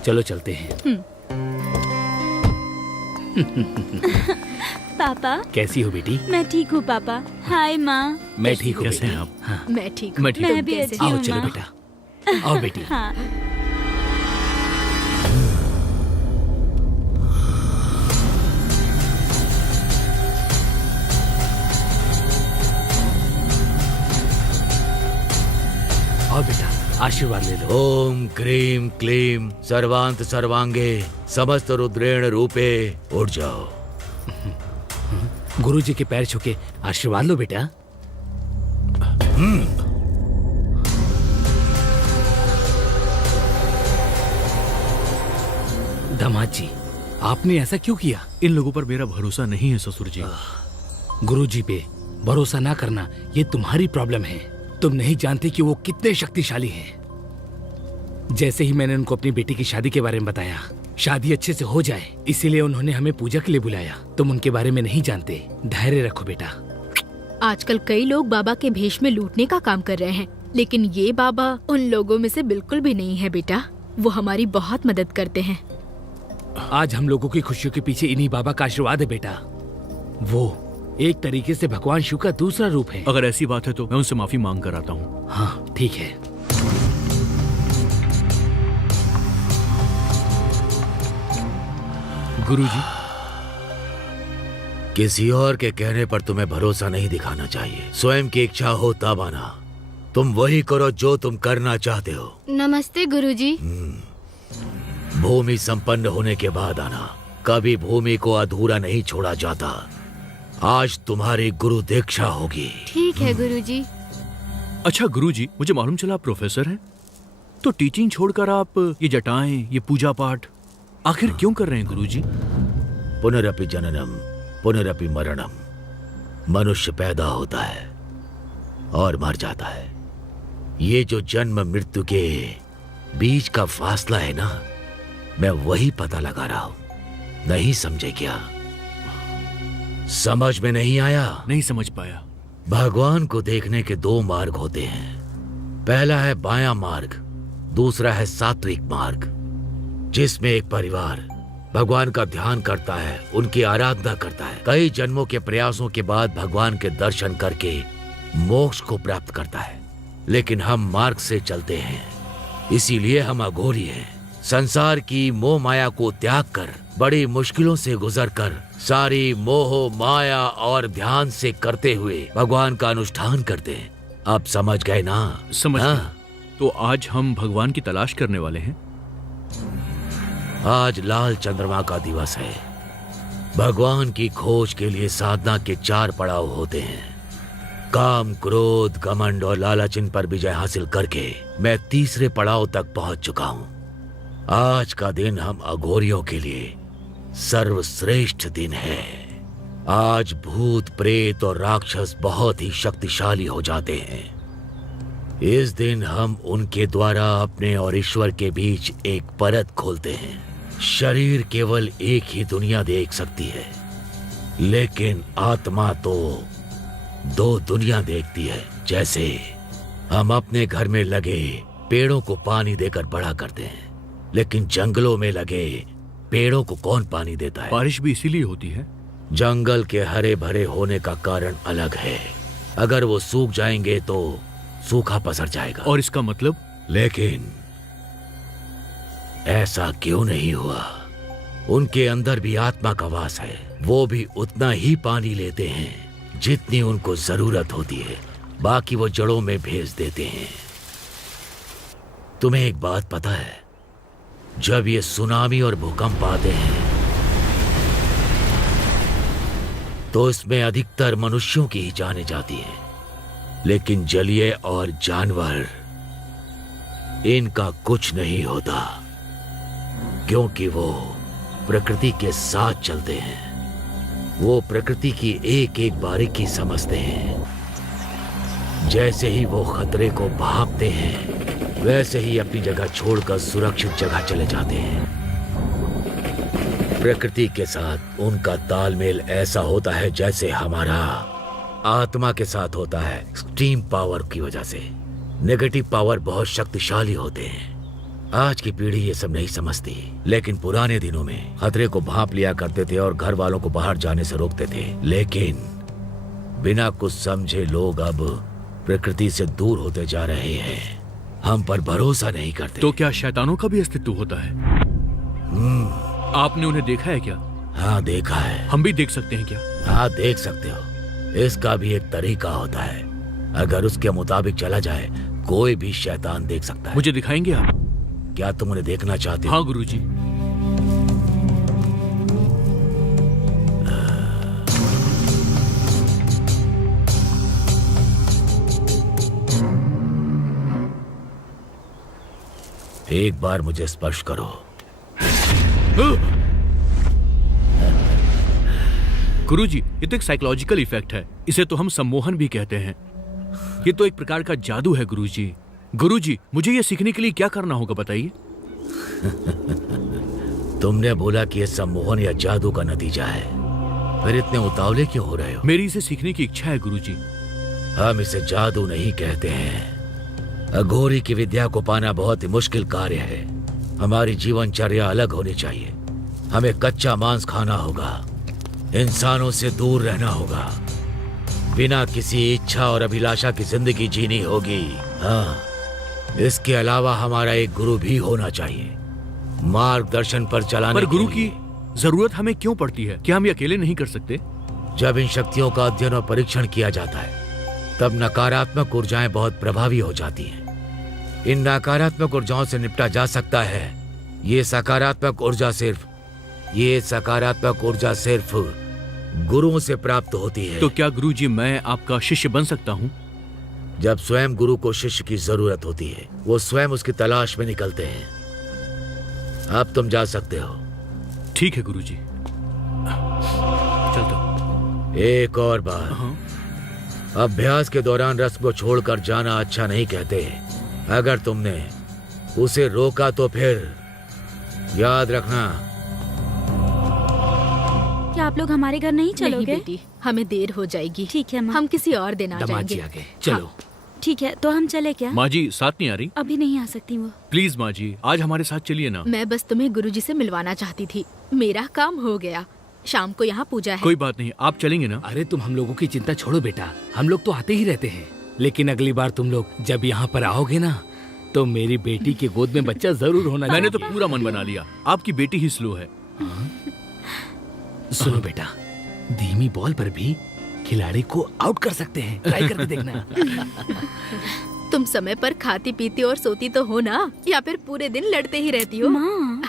चलो चलते हैं। पापा कैसी हो बेटी? मैं ठीक हूँ पापा। हाय माँ। मैं ठीक हूँ कैसे बेटी। हैं आप? हाँ, मैं ठीक हूँ। मैं ठीक मैं हूँ। भी कैसे? अच्छी आओ हूँ चलो माँ। बेटा, आओ बेटी। हाँ। आओ बेटा, आशीर्वाद ले लो। ओम क्रीम क्लीम सर्वांत सर्वांगे समस्त रुद्रेण रूपे। उठ जाओ। गुरुजी के पैर छू के आशीर्वाद लो बेटा। दामाद जी, आपने ऐसा क्यों किया? इन लोगों पर मेरा भरोसा नहीं है ससुर जी। गुरुजी पे भरोसा ना करना ये तुम्हारी प्रॉब्लम है। तुम नहीं जानते कि वो कितने शक्तिशाली हैं। जैसे ही मैंने उनको अपनी बेटी की शादी के बारे में बताया, शादी अच्छे से हो जाए इसीलिए उन्होंने हमें पूजा के लिए बुलाया। तुम उनके बारे में नहीं जानते। धैर्य रखो बेटा। आजकल कई लोग बाबा के भेष में लूटने का काम कर रहे हैं, लेकिन ये बाबा उन लोगों में से बिल्कुल भी नहीं है बेटा। वो हमारी बहुत मदद करते हैं। आज हम लोगों की खुशियों के पीछे इन्हीं बाबा का आशीर्वाद है बेटा। वो एक तरीके से भगवान शिव का दूसरा रूप है। अगर ऐसी बात है तो मैं उनसे माफी मांग कर आता हूँ। हाँ ठीक है। गुरुजी, किसी और के कहने पर तुम्हें भरोसा नहीं दिखाना चाहिए। स्वयं की इच्छा हो तब आना। तुम वही करो जो तुम करना चाहते हो। नमस्ते गुरुजी। भूमि संपन्न होने के बाद आना। कभी भूमि को अधूरा नहीं छोड़ा जाता। आज तुम्हारी गुरु दीक्षा होगी। ठीक है गुरुजी। अच्छा गुरुजी, मुझे मालूम चला आप प्रोफेसर हैं। तो टीचिंग छोड़कर आप ये जटाएं, ये पूजा पाठ आखिर क्यों कर रहे हैं गुरुजी? पुनरपि जननम पुनरपि मरणम। मनुष्य पैदा होता है और मर जाता है। ये जो जन्म मृत्यु के बीच का फासला है ना, मैं वही पता लगा रहा हूं। नहीं समझे क्या? समझ में नहीं आया? नहीं समझ पाया। भगवान को देखने के दो मार्ग होते हैं। पहला है बायां मार्ग, दूसरा है सात्विक मार्ग, जिसमें एक परिवार भगवान का ध्यान करता है, उनकी आराधना करता है, कई जन्मों के प्रयासों के बाद भगवान के दर्शन करके मोक्ष को प्राप्त करता है। लेकिन हम मार्ग से चलते हैं, इसीलिए हम अघोरी हैं। संसार की मोह माया को त्याग कर, बड़ी मुश्किलों से गुजरकर, सारी मोह माया और ध्यान से करते हुए भगवान का अनुष्ठान करते हैं। आप समझ गए ना? समझ हाँ? गया। तो आज हम भगवान की तलाश करने वाले हैं। आज लाल चंद्रमा का दिवस है। भगवान की खोज के लिए साधना के 4 पड़ाव होते हैं। काम, क्रोध, घमंड और लालच इन पर विजय हासिल करके मैं तीसरे पड़ाव तक पहुंच चुका हूं। आज का दिन हम अघोरियों के लिए सर्वश्रेष्ठ दिन है। आज भूत, प्रेत और राक्षस बहुत ही शक्तिशाली हो जाते हैं। इस दिन हम उनके द्वारा अपने और ईश्वर के बीच एक परत खोलते हैं। शरीर केवल एक ही दुनिया देख सकती है, लेकिन आत्मा तो 2 दुनिया देखती है। जैसे हम अपने घर में लगे पेड़ों को पानी देकर बड़ा करते हैं, लेकिन जंगलों में लगे पेड़ों को कौन पानी देता है? बारिश भी इसीलिए होती है। जंगल के हरे भरे होने का कारण अलग है। अगर वो सूख जाएंगे तो सूखा पसर जाएगा। और इसका मतलब? लेकिन ऐसा क्यों नहीं हुआ? उनके अंदर भी आत्मा का वास है। वो भी उतना ही पानी लेते हैं जितनी उनको जरूरत होती है, बाकी वो जड़ों में भेज देते हैं। तुम्हें एक बात पता है? जब ये सुनामी और भूकंप आते हैं तो इसमें अधिकतर मनुष्यों की ही जाने जाती है, लेकिन जलीय और जानवर इनका कुछ नहीं होता, क्योंकि वो प्रकृति के साथ चलते हैं। वो प्रकृति की एक एक बारीकी समझते हैं। जैसे ही वो खतरे को भांपते हैं, वैसे ही अपनी जगह छोड़कर सुरक्षित जगह चले जाते हैं। प्रकृति के साथ उनका तालमेल ऐसा होता है जैसे हमारा आत्मा के साथ होता है। एक्सट्रीम पावर की वजह से नेगेटिव पावर बहुत शक्तिशाली होते हैं, आज की पीढ़ी ये सब नहीं समझती, लेकिन पुराने दिनों में खतरे को भांप लिया करते थे और घर वालों को बाहर जाने से रोकते थे। लेकिन बिना कुछ समझे लोग अब प्रकृति से दूर होते जा रहे हैं, हम पर भरोसा नहीं करते। तो क्या शैतानों का भी अस्तित्व होता है? आपने उन्हें देखा है क्या? हाँ देखा है। हम भी देख सकते हैं क्या? हाँ देख सकते हो। इसका भी एक तरीका होता है, अगर उसके मुताबिक चला जाए कोई भी शैतान देख सकता है। मुझे दिखाएंगे आप? क्या तुम उन्हें देखना चाहते हो? हाँ गुरुजी। एक बार मुझे स्पर्श करो। गुरुजी, ये तो एक साइकोलॉजिकल इफेक्ट है, इसे तो हम सम्मोहन भी कहते हैं। ये तो एक प्रकार का जादू है गुरुजी। गुरुजी, मुझे ये सीखने के लिए क्या करना होगा बताइए? तुमने बोला कि ये सम्मोहन या जादू का नतीजा है, फिर इतने उतावले क्यों हो रहे हो? मेरी इसे सीखने की इच्छा है गुरुजी। हम इसे जादू नहीं कहते हैं। अघोरी की विद्या को पाना बहुत ही मुश्किल कार्य है। हमारी जीवनचर्या अलग होनी चाहिए। हमें कच्चा मांस खाना होगा, इंसानों से दूर रहना होगा, बिना किसी इच्छा और अभिलाषा की जिंदगी जीनी होगी। हाँ, इसके अलावा हमारा एक गुरु भी होना चाहिए, मार्गदर्शन पर चलाने। पर गुरु के की लिए। जरूरत हमें क्यों पड़ती है? क्या हम ये अकेले नहीं कर सकते? जब इन शक्तियों का अध्ययन और परीक्षण किया जाता है तब नकारात्मक ऊर्जाएं बहुत प्रभावी हो जाती हैं। इन नकारात्मक ऊर्जाओं से निपटा जा सकता है। ये सकारात्मक ऊर्जा सिर्फ गुरुओं से प्राप्त होती है। तो क्या गुरुजी मैं आपका शिष्य बन सकता हूँ? जब स्वयं गुरु को शिष्य की जरूरत होती है, वो स्वयं उसकी तलाश में निकलते हैं। अब तुम जा सकते हो। ठीक है गुरुजी, चलता हूँ। एक और बार, अभ्यास के दौरान रस्म को छोड़कर जाना अच्छा नहीं कहते। अगर तुमने उसे रोका तो फिर याद रखना। क्या आप लोग हमारे घर नहीं नहीं चलोगे? बेटी, हमें देर हो जाएगी। ठीक है माँ। हम किसी और दिन आ दामाद जी जाएंगे। आ गए, चलो। ठीक है, तो हम चले क्या? माँ जी साथ नहीं आ रही? अभी नहीं आ सकती वो। प्लीज माँ जी, आज हमारे साथ चलिए ना। मैं बस तुम्हें गुरुजी से मिलवाना चाहती थी। मेरा काम हो गया। शाम को यहाँ पूजा है। कोई बात नहीं, आप चलेंगे ना? अरे तुम हम लोगों की चिंता छोड़ो बेटा, हम लोग तो आते ही रहते हैं। लेकिन अगली बार तुम लोग जब यहाँ पर आओगे ना, तो मेरी बेटी की गोद में बच्चा जरूर होना चाहिए। मैंने तो पूरा मन बना लिया। आपकी बेटी ही स्लो है। सुनो बेटा, धीमी बॉल पर भी खिलाड़ी को आउट कर सकते हैं, ट्राई करके देखना। तुम समय पर खाती पीती और सोती तो हो ना, या फिर पूरे दिन लड़ते ही रहती हो? माँ,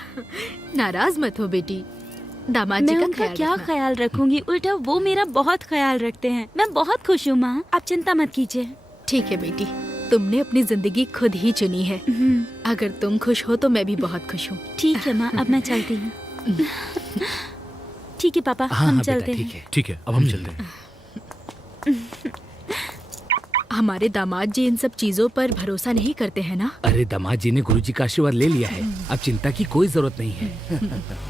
नाराज मत हो बेटी, दामाद जी मैं का उनका ख्याल क्या रखना। ख्याल रखूंगी, उल्टा वो मेरा बहुत ख्याल रखते हैं। मैं बहुत खुश हूँ माँ, आप चिंता मत कीजिए। ठीक है बेटी, तुमने अपनी जिंदगी खुद ही चुनी है। अगर तुम खुश हो तो मैं भी बहुत खुश हूँ। ठीक है माँ, अब मैं चलती हूँ। ठीक है पापा, हाँ हम हाँ चलते बेटा, हैं। ठीक है। ठीक है, अब हम चलते हैं। हमारे दामाद जी इन सब चीजों पर भरोसा नहीं करते हैं ना? अरे दामाद जी ने गुरुजी का आशीर्वाद ले लिया है, अब चिंता की कोई जरूरत नहीं है।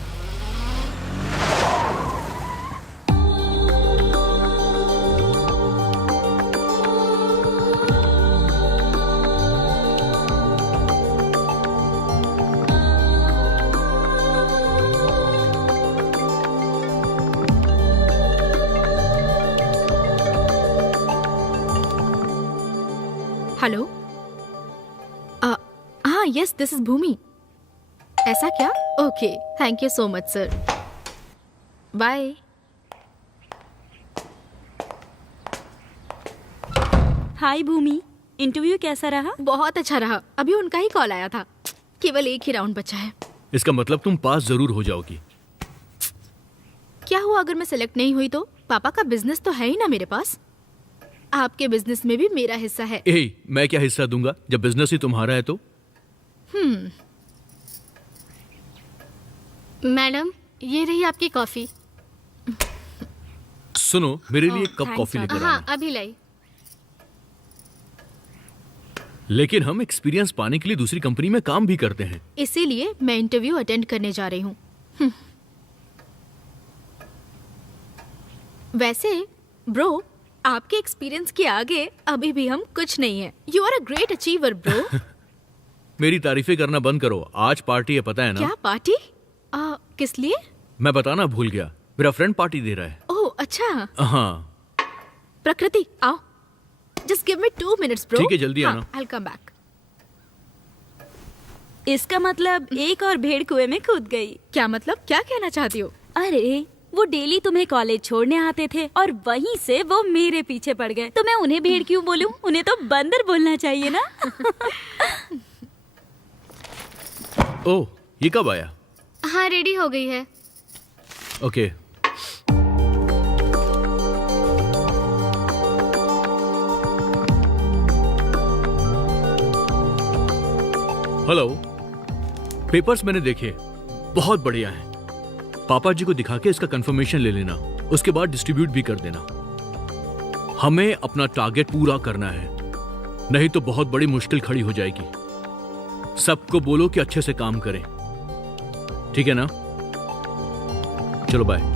हेलो, हाँ यस, दिस इज भूमि। ऐसा क्या? Okay, thank you so much sir, bye. Hi Bhumi, interview कैसा रहा? बहुत अच्छा रहा। अभी उनका ही कॉल आया था। केवल एक ही राउंड बचा है। इसका मतलब तुम पास जरूर हो जाओगी। क्या हुआ अगर मैं सेलेक्ट नहीं हुई तो? पापा का बिजनेस तो है ही ना मेरे पास। आपके बिजनेस में भी मेरा हिस्सा है। मैं क्या हिस्सा दूंगा जब बिजनेस ही तुम्हारा है तो? मैडम, ये रही आपकी कॉफी। सुनो, मेरे लिए एक कप thanks, कॉफी लेकर हाँ, आना। अभी लाई। लेकिन हम एक्सपीरियंस पाने के लिए दूसरी कंपनी में काम भी करते हैं। इसीलिए मैं इंटरव्यू अटेंड करने जा रही हूँ। वैसे ब्रो, आपके एक्सपीरियंस के आगे अभी भी हम कुछ नहीं है। You are a great achiever bro. मेरी तारीफें करना बंद करो। आज पार्टी है, पता है ना? क्या पार्टी? किस लिए? मैं बताना भूल गया, मेरा फ्रेंड पार्टी दे रहा है। ओह अच्छा। हाँ प्रकृति आओ, just give me 2 minutes bro. ठीक है, जल्दी आना। I'll come back। इसका मतलब एक और भेड़ कुएं में कूद गई। क्या मतलब, क्या कहना चाहती हो? अरे वो डेली तुम्हें कॉलेज छोड़ने आते थे और वहीं से वो मेरे पीछे पड़ गए। तो मैं उन्हें भेड़ क्यों बोलूं? उन्हें तो बंदर बोलना चाहिए ना। ओह, ये कब आया? हाँ रेडी हो गई है। ओके। हेलो, पेपर्स मैंने देखे, बहुत बढ़िया हैं। पापा जी को दिखा के इसका कंफर्मेशन ले लेना, उसके बाद डिस्ट्रीब्यूट भी कर देना। हमें अपना टारगेट पूरा करना है, नहीं तो बहुत बड़ी मुश्किल खड़ी हो जाएगी। सबको बोलो कि अच्छे से काम करें, ठीक है ना? चलो बाय।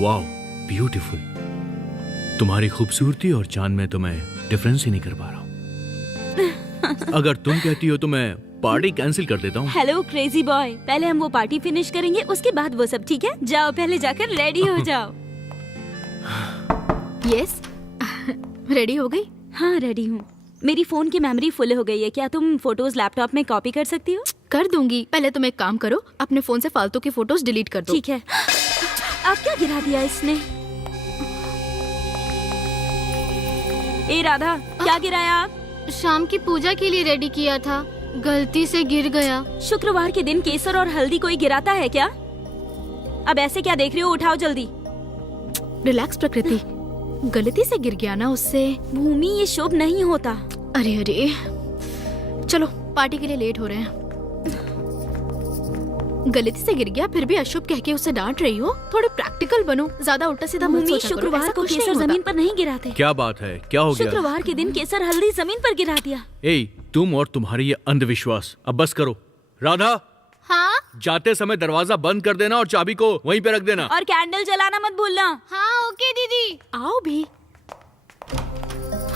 Wow, beautiful. तुम्हारी खूबसूरती और चांद में तो मैं डिफरेंस ही नहीं कर पा रहा हूँ। अगर तुम कहती हो तो मैं पार्टी कैंसिल कर देता हूँ। हेलो क्रेजी बॉय, पहले हम वो पार्टी फिनिश करेंगे, उसके बाद वो सब, ठीक है? जाओ पहले जाकर रेडी हो जाओ। यस रेडी हो गई? हाँ रेडी हूँ। मेरी फोन की मेमोरी फुल हो गई है, क्या तुम फोटोज लैपटॉप में कॉपी कर सकती हो? कर दूंगी। पहले तुम एक काम करो, अपने फोन से फालतू की फोटोज डिलीट कर दो। ठीक है। आप क्या गिरा दिया इसने? ए राधा, क्या गिराया आप? शाम की पूजा के लिए रेडी किया था, गलती से गिर गया। शुक्रवार के दिन केसर और हल्दी कोई गिराता है क्या? अब ऐसे क्या देख रही हो, उठाओ जल्दी। रिलैक्स प्रकृति, गलती से गिर गया ना उससे। भूमि, ये शुभ नहीं होता। अरे अरे, चलो पार्टी के लिए लेट हो रहे हैं। गलती से गिर गया फिर भी अशुभ कह के उसे डांट रही हो? थोड़े प्रैक्टिकल बनो, ज्यादा उल्टा सीधा मत भूमि, सोचा करो। शुक्रवार ऐसा को कुछ नहीं केसर होता। जमीन पर नहीं गिराते। क्या बात है, क्या हो गया? शुक्रवार के दिन केसर हल्दी जमीन पर गिरा दिया। ए, तुम और तुम्हारी ये अंधविश्वास, अब बस करो। राधा, हाँ जाते समय दरवाजा बंद कर देना और चाबी को वहीं पे रख देना। और कैंडल जलाना मत भूलना। हाँ ओके दीदी। आओ भी।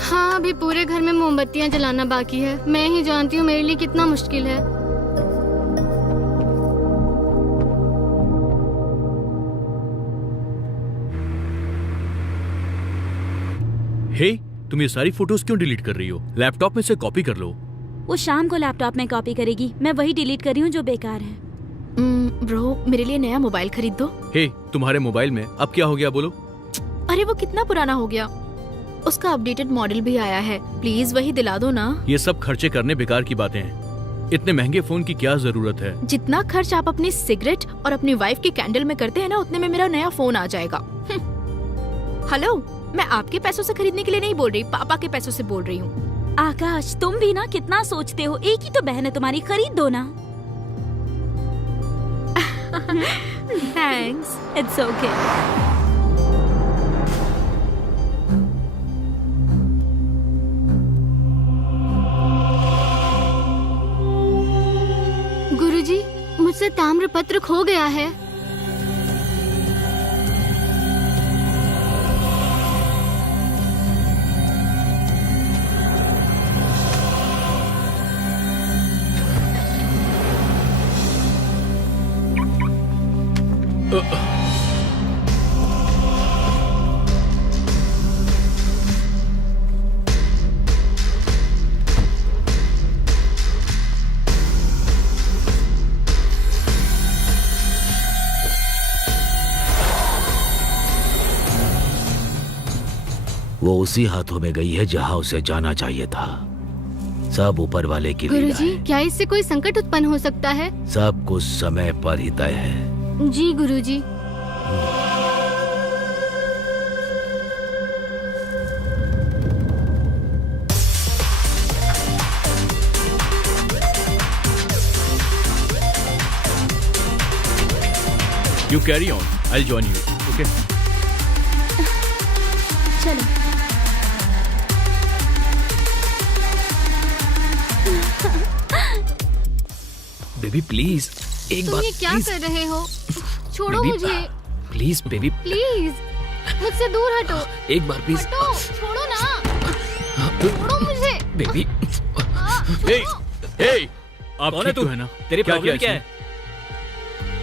हाँ अभी पूरे घर में मोमबत्तियाँ जलाना बाकी है। मैं ही जानती हूँ मेरे लिए कितना मुश्किल है। हे, तुम ये सारी फोटोज क्यों डिलीट कर रही हो? लैपटॉप में से कॉपी कर लो। वो शाम को लैपटॉप में कॉपी करेगी, मैं वही डिलीट कर रही हूँ जो बेकार है। ब्रो मेरे लिए नया मोबाइल खरीद दो। हे, तुम्हारे मोबाइल में अब क्या हो गया बोलो? अरे वो कितना पुराना हो गया, उसका अपडेटेड मॉडल भी आया है, प्लीज वही दिला दो ना। ये सब खर्चे करने बेकार की बातें हैं। इतने महंगे फोन की क्या जरूरत है? जितना खर्च आप अपनी सिगरेट और अपनी वाइफ की कैंडल में करते हैं ना, उतने में मेरा नया फोन आ जाएगा। हेलो, मैं आपके पैसों से खरीदने के लिए नहीं बोल रही, पापा के पैसों से बोल रही हूँ। आकाश, तुम भी ना कितना सोचते हो, एक ही तो बहन है तुम्हारी, खरीद दो ना। थैंक्स। It's okay. गुरुजी, मुझसे ताम्रपत्र खो गया है। वो उसी हाथों में गई है जहां उसे जाना चाहिए था। सब ऊपर वाले की लीला गुरुजी, है। क्या इससे कोई संकट उत्पन्न हो सकता है? सब कुछ समय पर ही तय है। जी गुरुजी। You carry on, I join you. Okay चलो। बेबी प्लीज एक तुम बात ये क्या please, कर रहे हो? छोड़ो बेबी, मुझे प्लीज बेबी, प्लीज, मुझसे दूर हटो। एक बार प्लीज हटो, छोड़ो ना, छोड़ो मुझे। बेबी। हे हे आप कौन है ठीक तो तू? है ना? तेरी क्या प्रॉब्लम किया क्या है?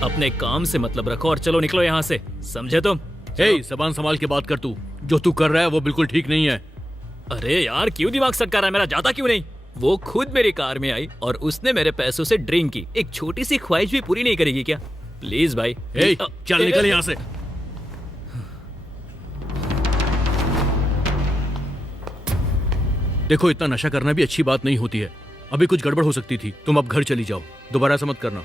अपने काम से मतलब रखो और चलो निकलो यहाँ से, समझे तुम? हे जबान संभाल के बात कर तू। जो तू कर रहा है वो बिल्कुल ठीक नहीं है। अरे यार क्यों दिमाग सटका रहा है मेरा, जाता क्यों नहीं? वो खुद मेरी कार में आई और उसने मेरे पैसों से ड्रिंक की। एक छोटी सी ख्वाहिश भी पूरी नहीं करेगी क्या? प्लीज भाई। हे चल निकल यहाँ से। देखो इतना नशा करना भी अच्छी बात नहीं होती है। अभी कुछ गड़बड़ हो सकती थी। तुम अब घर चली जाओ, दोबारा ऐसा मत करना।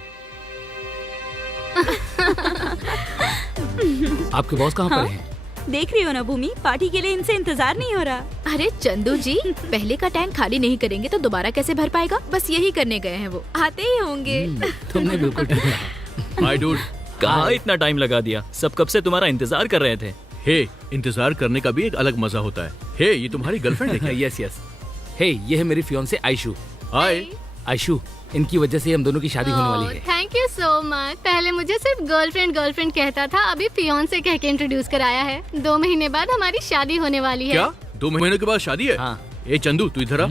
आपके बॉस कहाँ पर हैं? देख रही हो ना भूमि, पार्टी के लिए इनसे इंतजार नहीं हो रहा। अरे चंदू जी, पहले का टैंक खाली नहीं करेंगे तो दोबारा कैसे भर पाएगा? बस यही करने गए हैं वो, आते ही होंगे। तुमने बिल्कुल ठीक कहा। My dude. कहाँ इतना टाइम लगा दिया? सब कब से तुम्हारा इंतजार कर रहे थे। हे इंतजार करने का भी एक अलग मजा होता है। हे ये तुम्हारी गर्लफ्रेंड है क्या? Yes yes. हे ये है मेरी फियोंसे आयशु। हाय। आयशु, इनकी वजह से हम दोनों की शादी होने वाली है। Thank you so much. पहले मुझे सिर्फ गर्लफ्रेंड कहता था, अभी फियोंसे कह के इंट्रोड्यूस कराया है। 2 महीने बाद हमारी शादी होने वाली है। क्या 2 महीने के बाद शादी है? हाँ। ए चंदू तू इधर आ।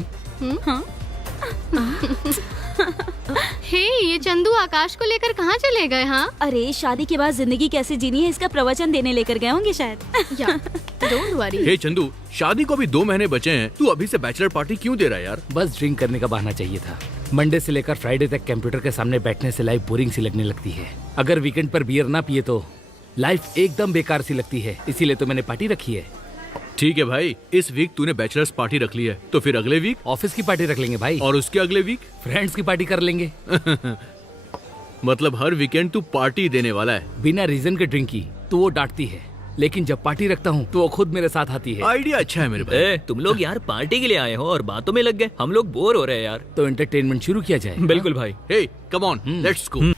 हे ये चंदू आकाश को लेकर कहाँ चले गए? हाँ अरे शादी के बाद जिंदगी कैसे जीनी है इसका प्रवचन देने लेकर गए होंगे शायद। या डोंट वरी। हे चंदू, शादी को भी 2 महीने बचे हैं, तू अभी से बैचलर पार्टी क्यों दे रहा है यार? बस ड्रिंक करने का बहाना चाहिए था। मंडे से लेकर फ्राइडे तक कंप्यूटर के सामने बैठने से लाइफ बोरिंग सी लगने लगती है। अगर वीकेंड पर बियर ना पिए तो लाइफ एकदम बेकार सी लगती है। इसीलिए तो मैंने पार्टी रखी है। ठीक है भाई, इस वीक तूने बैचलर्स पार्टी रख ली है, तो फिर अगले वीक ऑफिस की पार्टी रख लेंगे भाई, और उसके अगले वीक फ्रेंड्स की पार्टी कर लेंगे। मतलब हर वीकेंड तू पार्टी देने वाला है। बिना रीजन के ड्रिंक की तो वो डांटती है, लेकिन जब पार्टी रखता हूँ तो वो खुद मेरे साथ आती है। आइडिया अच्छा है मेरे भाई। ए, तुम लोग यार पार्टी के लिए आए हो और बातों में लग गए। हम लोग बोर हो रहे हैं यार। तो एंटरटेनमेंट शुरू किया जाए। बिल्कुल भाई। हे कम ऑन, लेट्स गो।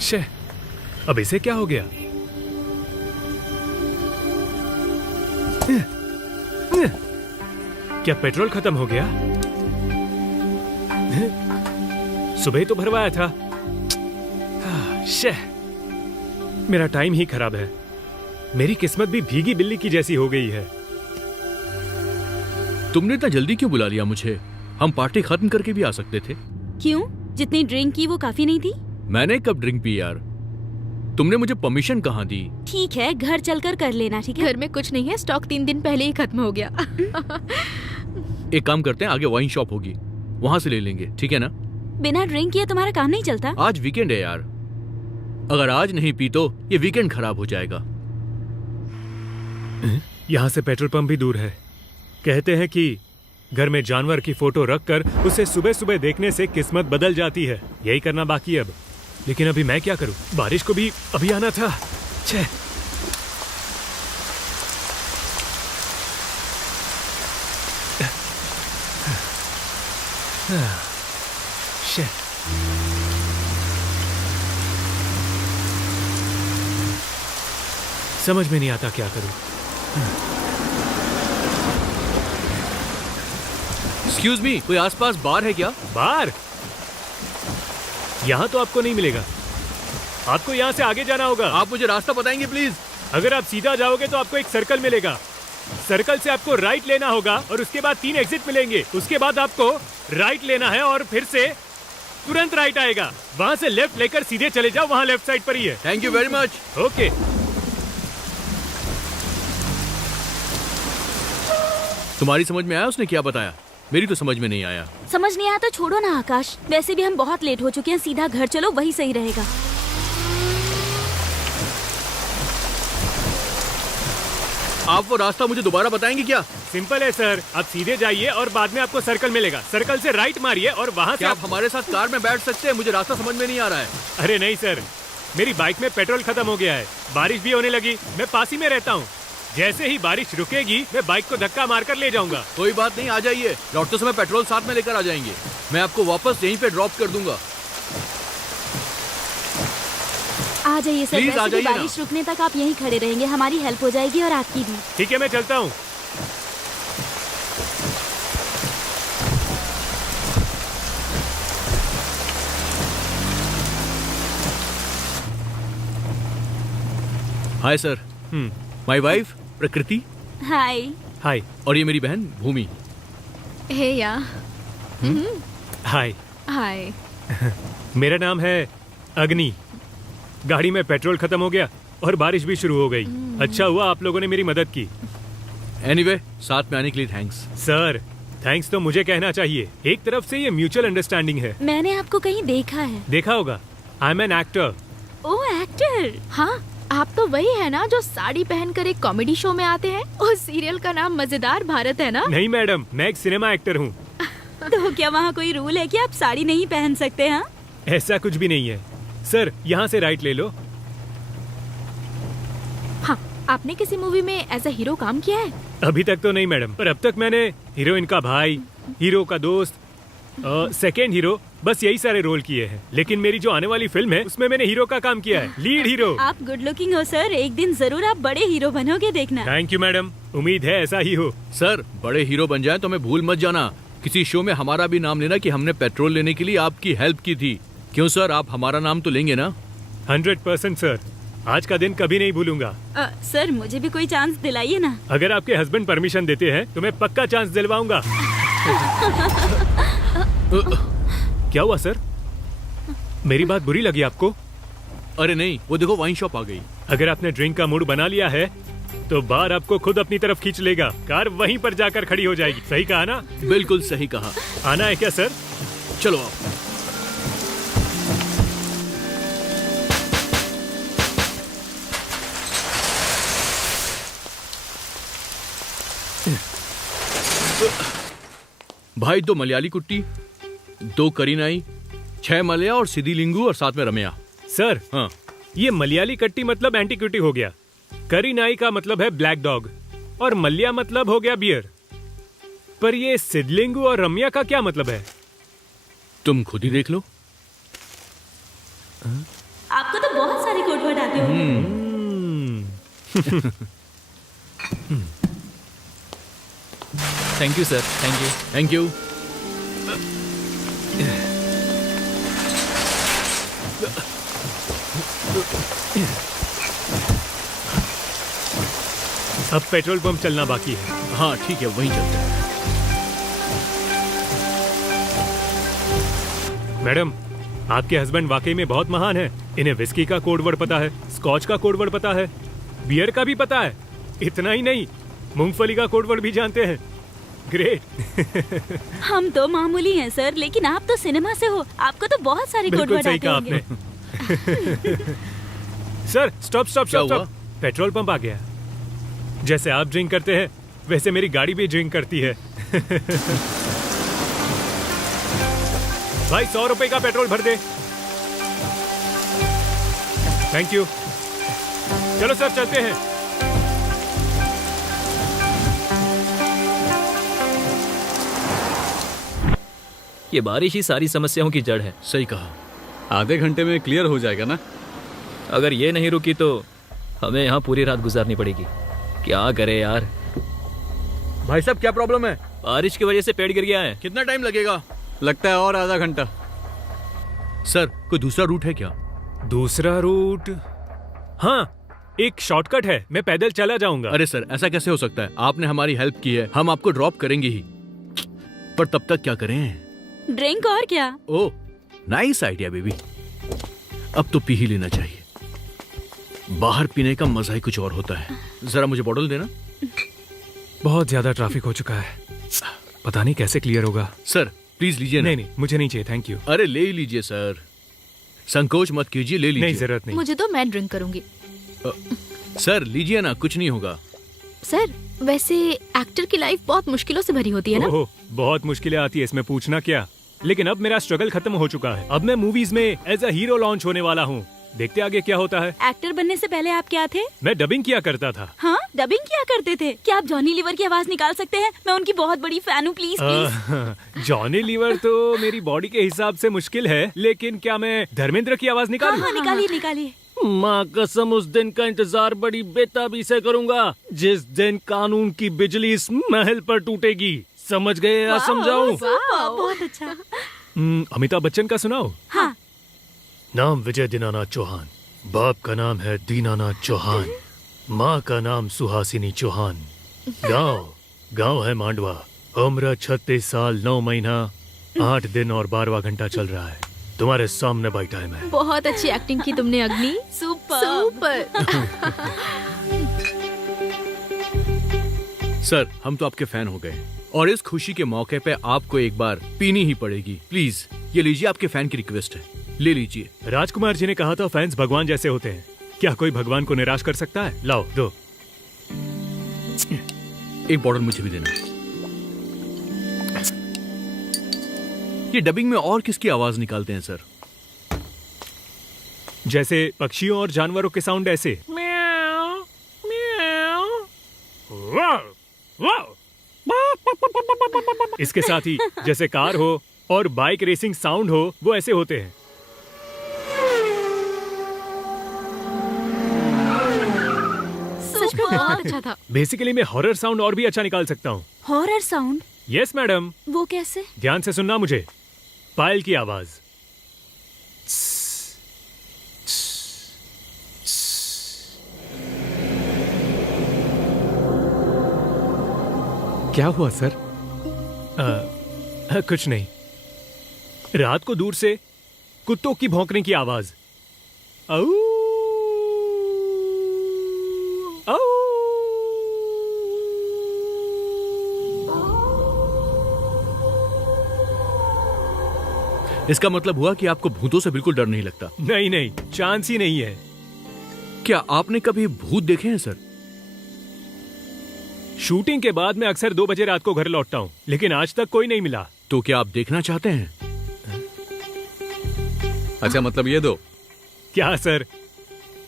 शे, अब इसे क्या हो गया? क्या पेट्रोल खत्म हो गया? सुबह तो भरवाया था। शे, मेरा टाइम ही खराब है। मेरी किस्मत भी भीगी बिल्ली की जैसी हो गई है। तुमने इतना जल्दी क्यों बुला लिया मुझे? हम पार्टी खत्म करके भी आ सकते थे। क्यों? जितनी ड्रिंक की वो काफी नहीं थी? मैंने कब ड्रिंक पी यार? तुमने मुझे परमिशन कहाँ दी? ठीक है, घर चलकर कर लेना। ठीक है। घर में कुछ नहीं है, स्टॉक 3 दिन पहले ही खत्म हो गया। एक काम करते हैं, आगे वाइन शॉप होगी, वहां से ले लेंगे, ठीक है ना? बिना ड्रिंक किए तुम्हारा काम नहीं चलता? आज वीकेंड है यार, अगर आज नहीं पी तो ये वीकेंड खराब हो जाएगा। यहाँ से पेट्रोल पंप भी दूर है। कहते हैं कि घर में जानवर की फोटो रखकर उसे सुबह सुबह देखने से किस्मत बदल जाती है। यही करना बाकी है अब। लेकिन अभी मैं क्या करूं? बारिश को भी अभी आना था। छे। शे। समझ में नहीं आता क्या करूं। एक्सक्यूज मी, कोई आसपास बार है क्या? बार यहाँ तो आपको नहीं मिलेगा। आपको यहाँ से आगे जाना होगा। आप मुझे रास्ता बताएंगे प्लीज? अगर आप सीधा जाओगे तो आपको एक सर्कल मिलेगा। सर्कल से आपको राइट लेना होगा और उसके बाद 3 एग्जिट मिलेंगे। उसके बाद आपको राइट लेना है और फिर से तुरंत राइट आएगा। वहाँ से लेफ्ट लेकर सीधे चले जाओ, वहाँ लेफ्ट साइड पर ही है। Thank you very much. Okay. तुम्हारी समझ में आया उसने क्या बताया? मेरी तो समझ में नहीं आया। समझ नहीं आया तो छोड़ो ना आकाश। वैसे भी हम बहुत लेट हो चुके हैं, सीधा घर चलो, वही सही रहेगा। आप वो रास्ता मुझे दोबारा बताएंगे क्या? सिंपल है सर, आप सीधे जाइए और बाद में आपको सर्कल मिलेगा। सर्कल से राइट मारिए और वहाँ से क्या आप हमारे साथ कार में बैठ सकते हैं? मुझे रास्ता समझ में नहीं आ रहा है। अरे नहीं सर, मेरी बाइक में पेट्रोल खत्म हो गया है। बारिश भी होने लगी, मैं पास ही में रहता हूँ। जैसे ही बारिश रुकेगी मैं बाइक को धक्का मारकर ले जाऊंगा। कोई बात नहीं, आ जाइए। लौटते समय पेट्रोल साथ में लेकर आ जाएंगे। मैं आपको वापस यहीं पे ड्रॉप कर दूंगा। आ जाइए सर, Please, आ वैसे भी जाइए ना। बारिश रुकने तक आप यहीं खड़े रहेंगे, हमारी हेल्प हो जाएगी और आपकी भी। ठीक है, मैं चलता हूँ। हाय सर, माय वाइफ प्रकृति, हाय। हाय। और ये मेरी बहन भूमि। हे या हाय। हाय। मेरा नाम है अग्नि। गाड़ी में पेट्रोल खत्म हो गया और बारिश भी शुरू हो गई। अच्छा हुआ आप लोगों ने मेरी मदद की। एनीवे, साथ में आने के लिए थैंक्स। सर, थैंक्स तो मुझे कहना चाहिए। एक तरफ से ये म्यूचुअल अंडरस्टैंडिंग है। मैंने आपको कहीं देखा है। देखा होगा, I am an actor. Oh actor. हाँ, आप तो वही है ना जो साड़ी पहनकर एक कॉमेडी शो में आते हैं। उस सीरियल का नाम मजेदार भारत है ना? नहीं मैडम, मैं एक सिनेमा एक्टर हूँ। तो क्या वहाँ कोई रूल है कि आप साड़ी नहीं पहन सकते? हाँ, ऐसा कुछ भी नहीं है। सर, यहाँ से राइट ले लो। हाँ, आपने किसी मूवी में एज अ हीरो काम किया है? अभी तक तो नहीं मैडम, पर अब तक मैंने हीरोइन का भाई, हीरो का दोस्त, सेकेंड हीरो, बस यही सारे रोल किए हैं। लेकिन मेरी जो आने वाली फिल्म है उसमें मैंने हीरो का काम किया है, लीड हीरो। आप गुड लुकिंग हो सर, एक दिन जरूर आप बड़े हीरो बनोगे, देखना। थैंक यू मैडम, उम्मीद है ऐसा ही हो। सर, बड़े हीरो बन जाए तो हमें भूल मत जाना। किसी शो में हमारा भी नाम लेना कि हमने पेट्रोल लेने के लिए आपकी हेल्प की थी। क्यों सर, आप हमारा नाम तो लेंगे ना? 100% सर, आज का दिन कभी नहीं भूलूंगा। सर, मुझे भी कोई चांस दिलाइए ना। अगर आपके हस्बैंड परमिशन देते हैं तो मैं पक्का चांस दिलवाऊंगा। क्या हुआ सर? मेरी बात बुरी लगी आपको? अरे नहीं, वो देखो वाइन शॉप आ गई। अगर आपने ड्रिंक का मूड बना लिया है तो बार आपको खुद अपनी तरफ खींच लेगा। कार वहीं पर जाकर खड़ी हो जाएगी। सही कहा ना? बिल्कुल सही कहा। आना है क्या सर? चलो आप। भाई, 2 मलयाली कुट्टी, 2 करीनाई, 6 मलया और सीधी लिंगू और साथ में रमया। सर, हाँ, ये मलयाली कट्टी मतलब एंटीक्यूटी हो गया, करी नाई का मतलब है ब्लैक डॉग, और मल्या मतलब हो गया बियर। पर ये सिद्धलिंगू और रम्या का क्या मतलब है? तुम खुद ही देख लो। आपको तो बहुत सारे कोड वर्ड आते हो। Thank you sir, thank you. Thank you. अब पेट्रोल पंप चलना बाकी है। हाँ ठीक है, वहीं चलते हैं। मैडम, आपके हस्बैंड वाकई में बहुत महान है। इन्हें विस्की का कोड वर्ड पता है, स्कॉच का कोड वर्ड पता है, बियर का भी पता है। इतना ही नहीं, मूंगफली का कोड वर्ड भी जानते हैं। ग्रेट। हम तो मामूली हैं सर, लेकिन आप तो सिनेमा से हो, आपको तो बहुत सारे कोड बिल्कुल वर्ड सही आते कहा होंगे। आपने। सर, स्टॉप स्टॉप क्या स्टॉप हुआ? स्टॉप। पेट्रोल पंप आ गया। जैसे आप ड्रिंक करते हैं वैसे मेरी गाड़ी भी ड्रिंक करती है। भाई, 100 रुपए का पेट्रोल भर दे। Thank you. चलो सर, चलते हैं। ये बारिश ही सारी समस्याओं की जड़ है। सही कहा। आधे घंटे में क्लियर हो जाएगा ना? अगर ये नहीं रुकी तो हमें यहाँ पूरी रात गुजारनी पड़ेगी। क्या करे यार। भाई साहब, क्या प्रॉब्लम है? बारिश की वजह से पेड़ गिर गया है। कितना टाइम लगेगा? लगता है और आधा घंटा। सर, कोई दूसरा रूट है क्या? दूसरा रूट? हाँ, एक शॉर्टकट है, मैं पैदल चला जाऊंगा। अरे सर, ऐसा कैसे हो सकता है? आपने हमारी हेल्प की है, हम आपको ड्रॉप करेंगे ही, पर तब तक क्या करें? ड्रिंक और क्या? ओह, नाइस आइडिया बेबी। अब तो पी ही लेना चाहिए। बाहर पीने का मजा ही कुछ और होता है। जरा मुझे बॉटल देना। बहुत ज्यादा ट्रैफिक हो चुका है, पता नहीं कैसे क्लियर होगा। सर प्लीज लीजिए ना। नहीं, मुझे नहीं चाहिए, थैंक यू। अरे ले ही लीजिए सर, संकोच मत कीजिए, ले लीजिए। नहीं, जरूरत नहीं। मुझे तो मैं ड्रिंक करूंगी। सर लीजिए ना, कुछ नहीं होगा। सर, वैसे एक्टर की लाइफ बहुत मुश्किलों से भरी होती है ना? ओह, बहुत मुश्किलें आती है, इसमें पूछना क्या। लेकिन अब मेरा स्ट्रगल खत्म हो चुका है। अब मैं मूवीज में एज अ हीरो लॉन्च होने वाला हूँ। देखते आगे क्या होता है। एक्टर बनने से पहले आप क्या थे? मैं डबिंग किया करता था। हाँ, डबिंग किया करते थे। क्या आप जॉनी लीवर की आवाज निकाल सकते हैं? मैं उनकी बहुत बड़ी फैन हूँ, प्लीज प्लीज। जॉनी लीवर तो मेरी बॉडी के हिसाब से मुश्किल है, लेकिन क्या मैं धर्मेंद्र की आवाज हाँ निकालूं? हाँ, निकालिए निकालिए। माँ कसम उस दिन का इंतजार बड़ी बेताबी से करूंगा जिस दिन कानून की बिजली इस महल पर टूटेगी। समझ गए या समझाऊं? वाह, बहुत अच्छा। अमिताभ बच्चन का सुनाओ। हाँ, नाम विजय दीनानाथ चौहान, बाप का नाम है दीनानाथ चौहान, माँ का नाम सुहासिनी चौहान। गांव है मांडवा। उम्र 36 साल 9 महीना 8 दिन और 12वां घंटा चल रहा है। तुम्हारे सामने बैठा है मैं। बहुत अच्छी एक्टिंग की तुमने अग्नि। सुपर। सुपर। सर, हम तो आपके फैन हो गए और इस खुशी के मौके पे आपको एक बार पीनी ही पड़ेगी। प्लीज ये लीजिए, आपके फैन की रिक्वेस्ट है, ले लीजिए। राजकुमार जी ने कहा था फैंस भगवान जैसे होते हैं। क्या कोई भगवान को निराश कर सकता है? लाओ दो। एक बॉटल मुझे भी देना। ये डबिंग में और किसकी आवाज निकालते हैं सर? जैसे पक्षियों और जानवरों के साउंड ऐसे। म्याऊ, म्याऊ, वाव, वाव। इसके साथ ही जैसे कार हो और बाइक रेसिंग साउंड हो, वो ऐसे होते हैं। सच में बहुत अच्छा था। बेसिकली मैं हॉरर साउंड और भी अच्छा निकाल सकता हूँ। Horror sound? Yes madam. वो कैसे? ध्यान से सुनना मुझे। पायल की आवाज। क्या हुआ सर? कुछ नहीं। रात को दूर से कुत्तों की भौंकने की आवाज। औ औ। इसका मतलब हुआ कि आपको भूतों से बिल्कुल डर नहीं लगता। नहीं नहीं, चांस ही नहीं है। क्या आपने कभी भूत देखे हैं सर? शूटिंग के बाद मैं अक्सर 2 बजे रात को घर लौटता हूँ, लेकिन आज तक कोई नहीं मिला। तो क्या आप देखना चाहते हैं? अच्छा, मतलब ये दो। क्या सर,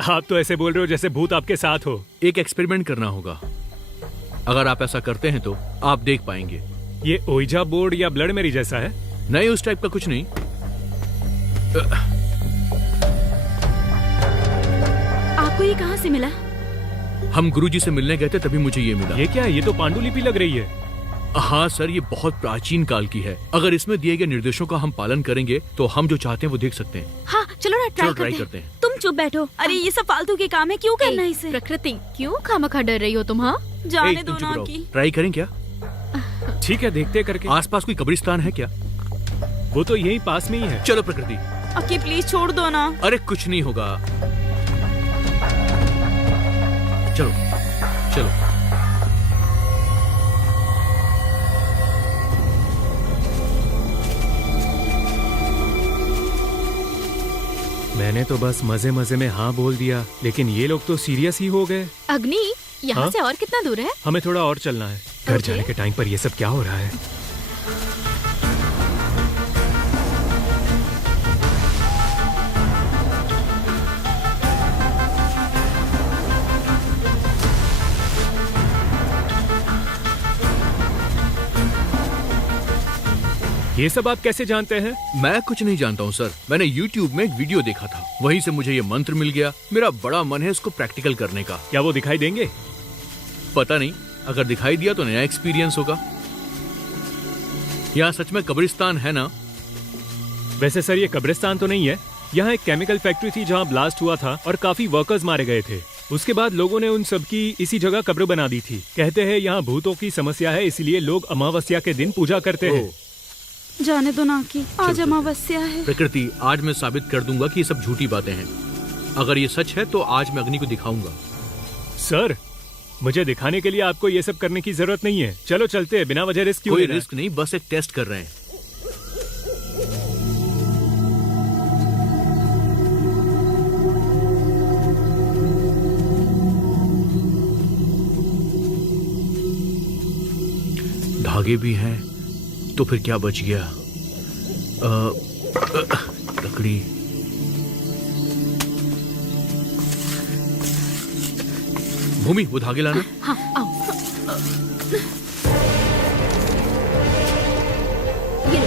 आप तो ऐसे बोल रहे हो जैसे भूत आपके साथ हो। एक एक्सपेरिमेंट करना होगा। अगर आप ऐसा करते हैं तो आप देख पाएंगे। ये ओइजा बोर्ड या ब्लड मेरी जैसा है? नहीं, उस टाइप का कुछ नहीं। आपको ये कहाँ से मिला? हम गुरुजी से मिलने गए थे, तभी मुझे ये मिला। ये क्या है? ये तो पांडुलिपि लग रही है। हाँ सर, ये बहुत प्राचीन काल की है। अगर इसमें दिए गए निर्देशों का हम पालन करेंगे तो हम जो चाहते हैं वो देख सकते हैं। हाँ, चलो ना चलो ट्राई ट्राई करते करते हैं। तुम चुप बैठो। अरे ये सब फालतू के काम है, क्यों करना है इसे? प्रकृति, क्यों खामखा डर रही हो तुम? हाँ, जाने ए, दो तुम चुप ना रहो। की। ट्राई करें क्या? ठीक है, देखते करके। आसपास कोई कब्रिस्तान है क्या? वो तो यहीं पास में ही है। चलो प्रकृति। अक्की प्लीज छोड़ दो ना। अरे कुछ नहीं होगा। चलो चलो। मैंने तो बस मजे मजे में हाँ बोल दिया, लेकिन ये लोग तो सीरियस ही हो गए। अग्नि, यहाँ हाँ? से और कितना दूर है? हमें थोड़ा और चलना है। घर ओके। जाने के टाइम पर ये सब क्या हो रहा है? ये सब आप कैसे जानते हैं? मैं कुछ नहीं जानता हूँ सर। मैंने YouTube में एक वीडियो देखा था, वहीं से मुझे ये मंत्र मिल गया। मेरा बड़ा मन है इसको प्रैक्टिकल करने का। क्या वो दिखाई देंगे? पता नहीं, अगर दिखाई दिया तो नया एक्सपीरियंस होगा। यहाँ सच में कब्रिस्तान है ना? वैसे सर, ये कब्रिस्तान तो नहीं है। यहाँ एक केमिकल फैक्ट्री थी जहाँ ब्लास्ट हुआ था और काफी वर्कर्स मारे गए थे। उसके बाद लोगों ने उन सब की इसी जगह कब्र बना दी थी। कहते हैं यहाँ भूतों की समस्या है, इसलिए लोग अमावस्या के दिन पूजा करते हैं। जाने दो ना की, आज अमावस्या है। प्रकृति, आज मैं साबित कर दूंगा कि ये सब झूठी बातें हैं। अगर ये सच है तो आज मैं अग्नि को दिखाऊंगा। सर, मुझे दिखाने के लिए आपको ये सब करने की जरूरत नहीं है। चलो चलते हैं, बिना वजह रिस्क क्यों कोई लेना है? रिस्क नहीं, बस एक टेस्ट कर रहे हैं। धागे भी हैं, तो फिर क्या बच गया? लकड़ी। भूमि वो धागे लाना। हाँ आओ। ये लो।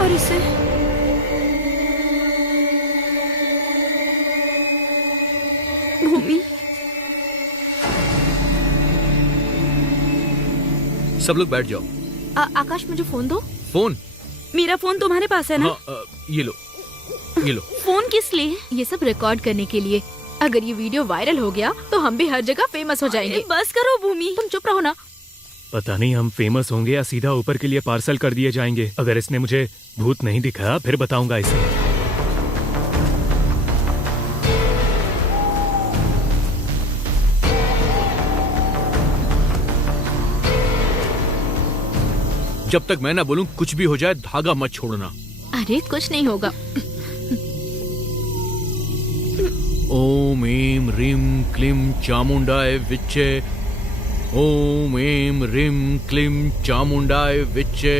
और इसे भूमि, सब लोग बैठ जाओ। आकाश मुझे फोन दो। फोन? मेरा फोन तुम्हारे पास है ना? हाँ, ये लो, ये लो। फोन किस लिए? ये सब रिकॉर्ड करने के लिए। अगर ये वीडियो वायरल हो गया तो हम भी हर जगह फेमस हो जाएंगे। बस करो भूमि। तुम चुप रहो ना। पता नहीं हम फेमस होंगे या सीधा ऊपर के लिए पार्सल कर दिए जाएंगे। अगर इसने मुझे भूत नहीं दिखा फिर बताऊंगा इसे। जब तक मैं ना बोलूं कुछ भी हो जाए धागा मत छोड़ना। अरे कुछ नहीं होगा। ओम ऐं ह्रीं क्लीं चामुंडाय विच्चे। ओम ऐं ह्रीं क्लीं चामुंडाय विच्चे।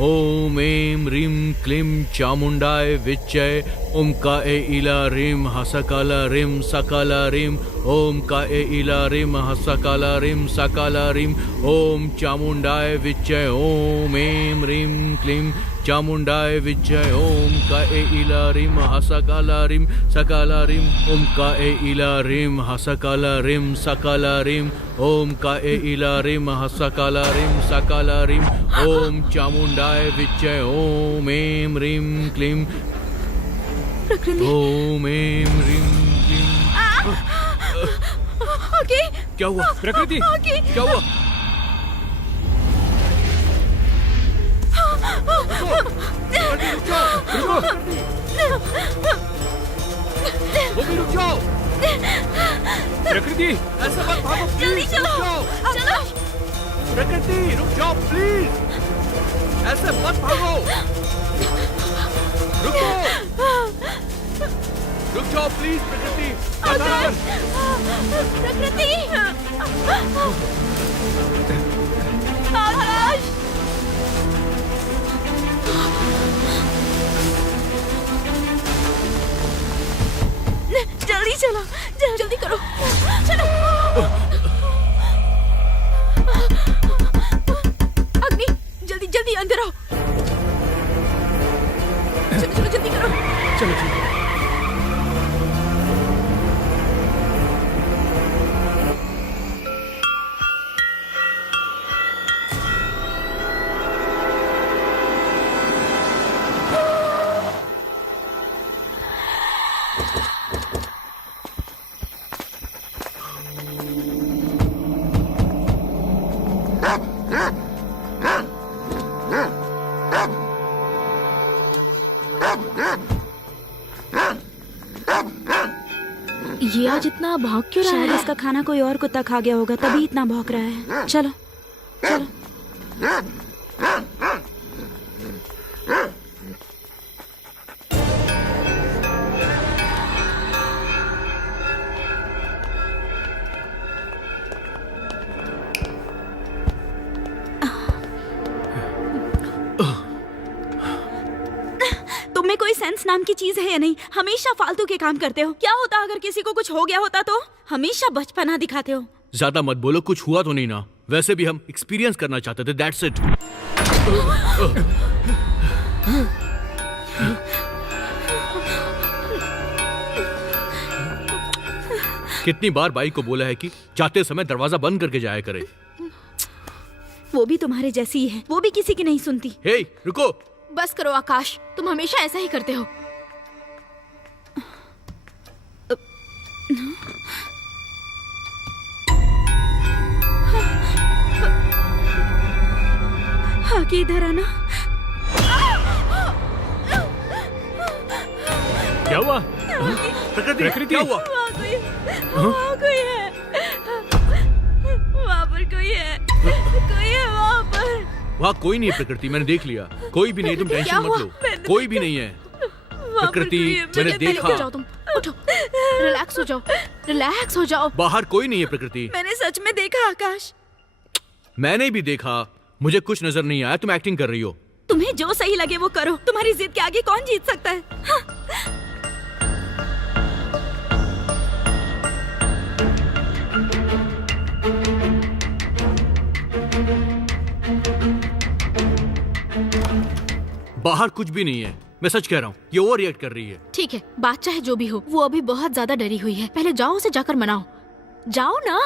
ओम ऐं ह्रीं क्लीं चामुंडाय विच्चे। ओम का ए इला ह्रीं हसकाला ह्रीं सकाला ह्रीं। ओम का ए इला ह्रीं हसकाला ह्रीं सकाला ह्रीं। ओम चामुंडाय विच्चे। ओम ऐं ह्रीं क्लीं चामुंडाय विच्चे। ओम का ए इला ह्रीं हसकाला ह्रीं सकाला ह्रीं। ओम का ए इला ह्रीं हसकाला ह्रीं सकाला ह्रीं। ओम का ए इला ह्रीं हसकाला ह्रीं सकाला ह्रीं। ओम चामुंडाय विच्चे। ओम ऐं ह्रीं क्लीं। ओम ऐं ह्रीं क्लीं। ओके। क्या हुआ प्रकृति? क्या हुआ? रुक जाओ। प्रकृति ऐसे मत भागो, जल्दी प्लीज। चलो। रुक जाओ। चलो। प्रकृति रुक जाओ प्लीज। ऐसे मत भागो। रुको। रुक जाओ प्लीज प्रकृति। प्रकृति। आकाश। जल्दी चलो। जल्दी करो। चलो। अग्नि जल्दी जल्दी अंदर आओ। चलो चलो जल्दी करो। चलो ठीक है। ये आज इतना भौंक क्यों रहा शायद है? इसका खाना कोई और कुत्ता खा गया होगा तभी इतना भौंक रहा है। चलो चलो। तुम्हें कोई सेंस नाम की चीज है या नहीं? हमेशा फालतू के काम करते हो। क्या होता अगर किसी को कुछ हो गया होता तो? हमेशा बचपना दिखाते हो। ज्यादा मत बोलो, कुछ हुआ तो नहीं ना। वैसे भी हम एक्सपीरियंस करना चाहते थे, दैट्स इट। कितनी बार बाई को बोला है कि जाते समय दरवाजा बंद करके जाया करे। वो भी तुम्हारे जैसी ही है, वो भी किसी की नहीं सुनती। हे रुको। बस करो आकाश, तुम हमेशा ऐसा ही करते हो। आगे इधर आना। क्या हुआ? प्रकृति क्या हुआ? वहाँ कोई है। वहाँ पर कोई है। कोई है वहाँ पर। वहाँ कोई नहीं है प्रकृति, मैंने देख लिया। कोई भी नहीं, तुम टेंशन मत लो। कोई भी नहीं है प्रकृति, मैंने देखा। उठ जाओ तुम, उठो, रिलैक्स हो जाओ, रिलैक्स हो जाओ। बाहर कोई नहीं है प्रकृति। मैंने सच में देखा आकाश। मैंने भी देखा, मुझे कुछ नजर नहीं आया। तुम एक्टिंग कर रही हो। तुम्हें जो सही लगे वो करो। तुम्हारी जिद के आगे कौन जीत सकता है? हाँ। बाहर कुछ भी नहीं है, मैं सच कह रहा हूँ। ये ओवर रिएक्ट कर रही है। ठीक है, बात चाहे जो भी हो, वो अभी बहुत ज्यादा डरी हुई है। पहले जाओ उसे जाकर मनाओ। जाओ ना।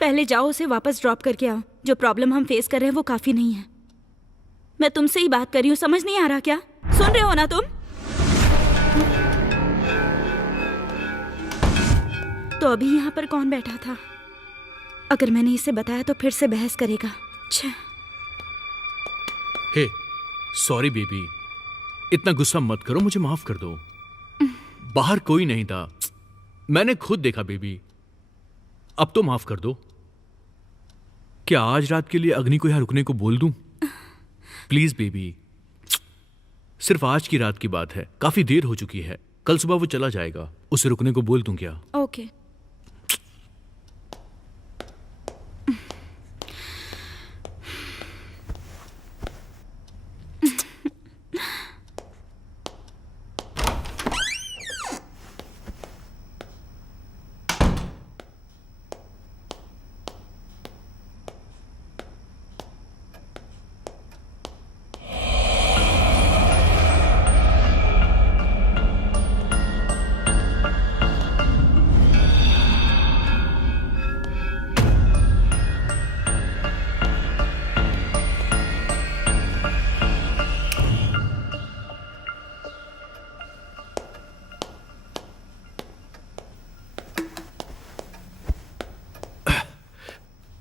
पहले जाओ उसे वापस ड्रॉप करके आओ। जो प्रॉब्लम हम फेस कर रहे हैं वो काफी नहीं है। मैं तुमसे ही बात कर रही हूँ, समझ नहीं आ रहा क्या? सुन रहे हो ना तुम? तो अभी यहाँ पर कौन बैठा था? अगर मैंने इसे बताया तो फिर से बहस करेगा। छे। हे, सॉरी बेबी, इतना गुस्सा मत करो, मुझे माफ कर दो। बाहर कोई नहीं था, मैंने खुद देखा बेबी। अब तो माफ कर दो। क्या आज रात के लिए अग्नि को यहां रुकने को बोल दूं? प्लीज बेबी, सिर्फ आज की रात की बात है, काफी देर हो चुकी है। कल सुबह वो चला जाएगा, उसे रुकने को बोल दूं क्या? ओके।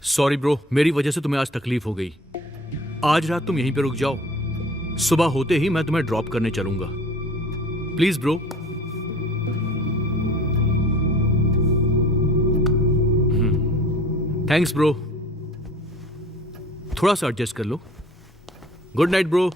सॉरी ब्रो, मेरी वजह से तुम्हें आज तकलीफ हो गई। आज रात तुम यहीं पे रुक जाओ, सुबह होते ही मैं तुम्हें ड्रॉप करने चलूंगा। Please bro. थैंक्स ब्रो, थोड़ा सा एडजस्ट कर लो। Good night bro.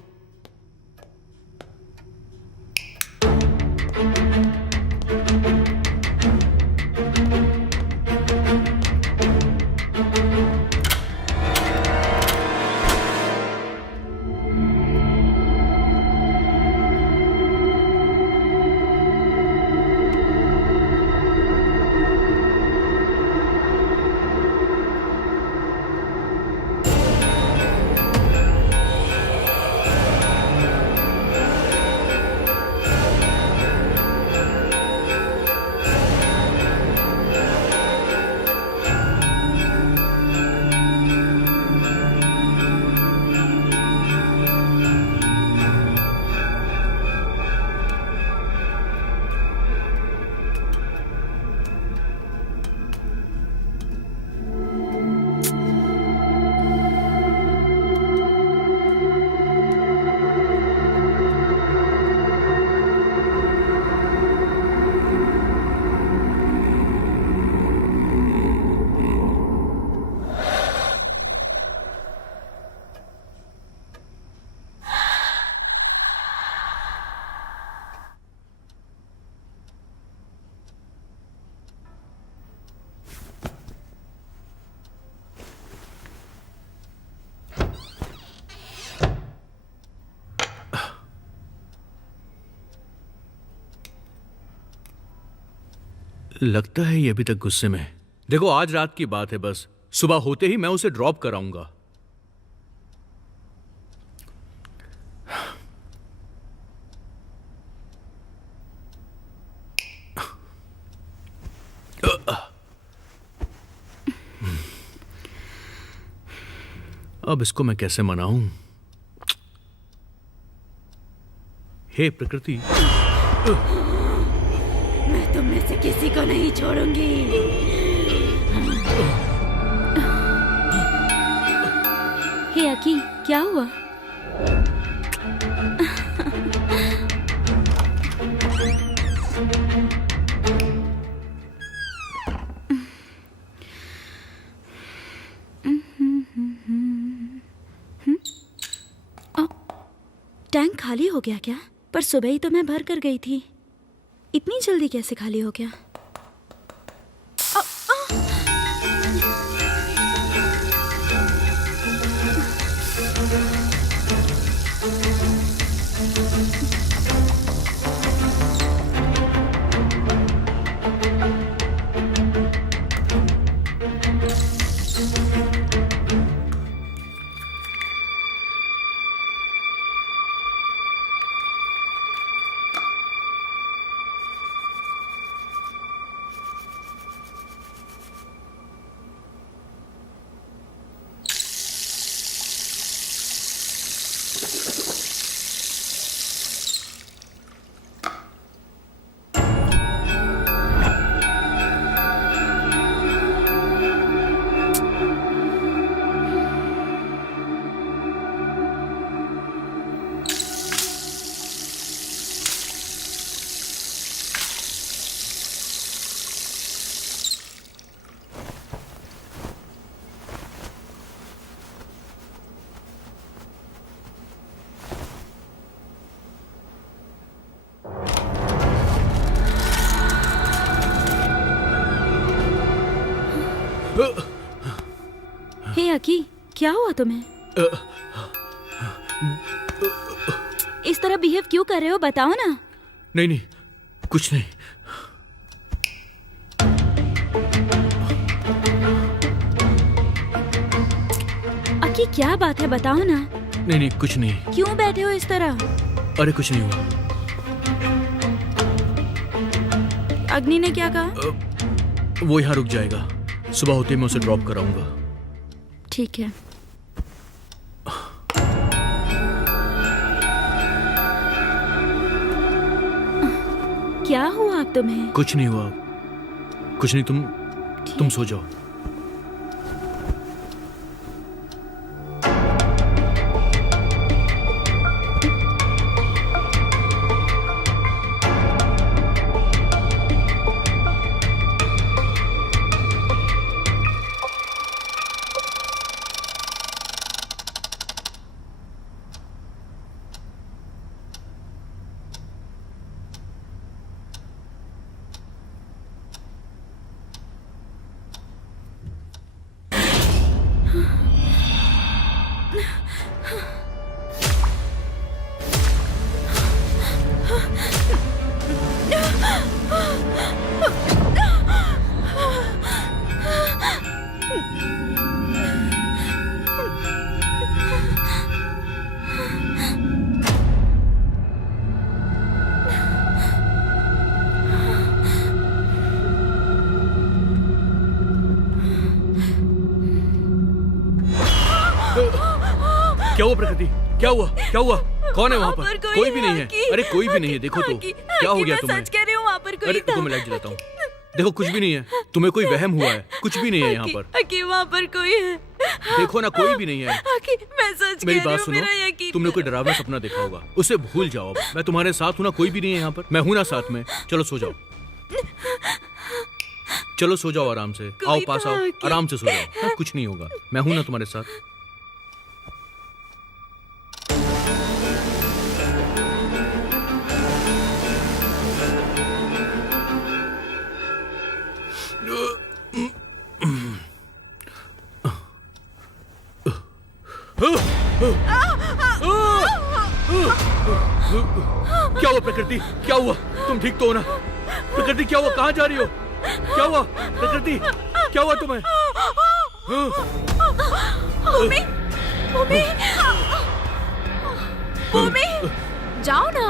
लगता है ये अभी तक गुस्से में है। देखो, आज रात की बात है, बस सुबह होते ही मैं उसे ड्रॉप कराऊंगा। अब इसको मैं कैसे मनाऊं? हे प्रकृति, मैं तुम में से किसी को नहीं छोड़ूंगी। हे अकी, क्या हुआ? टैंक खाली हो गया क्या? पर सुबह ही तो मैं भर कर गई थी। इतनी जल्दी कैसे खाली हो गया? हे अकी, क्या हुआ तुम्हें? इस तरह बिहेव क्यों कर रहे हो, बताओ ना। नहीं नहीं, कुछ नहीं। अकी क्या बात है, बताओ ना। नहीं नहीं, कुछ नहीं। क्यों बैठे हो इस तरह? अरे कुछ नहीं हुआ। अग्नि ने क्या कहा? वो यहाँ रुक जाएगा, सुबह होते ही मैं उसे ड्रॉप कराऊंगा। ठीक है। क्या हुआ अब तुम्हें? कुछ नहीं हुआ, कुछ नहीं। तुम सो जाओ। क्या हुआ प्रकृति? क्या हुआ? क्या हुआ? कौन है वहाँ पर? कोई भी नहीं है। अरे कोई भी नहीं है, देखो तो। क्या हो गया तुम्हें? सच कह रही हूँ, वहाँ पर कोई अरे था। देखो, मैं लाइट जलाता हूँ। देखो, कुछ भी नहीं है। तुम्हें कोई वहम हुआ है? कुछ भी नहीं है यहाँ पर। अकी, वहाँ पर कोई है। देखो ना, कोई भी नहीं है। अकी, मैं सच मेरी कह रही बात हूँ, सुनो, मेरा यकीन तुमने कोई डरावना सपना देखा होगा, उसे भूल जाओ। अब मैं तुम्हारे साथ हूँ ना, कोई भी नहीं है यहाँ पर। मैं हूँ ना साथ में। चलो सो जाओ, चलो सो जाओ आराम से। आओ पास आओ, आराम से सो जाओ। हाँ, कुछ नहीं होगा, मैं हूं ना तुम्हारे साथ। क्या हुआ प्रकृति? क्या हुआ? तुम ठीक तो हो ना? प्रकृति क्या हुआ? कहाँ जा रही हो? क्या हुआ प्रकृति? क्या हुआ तुम्हें? भूमि, भूमि, भूमि, जाओ ना।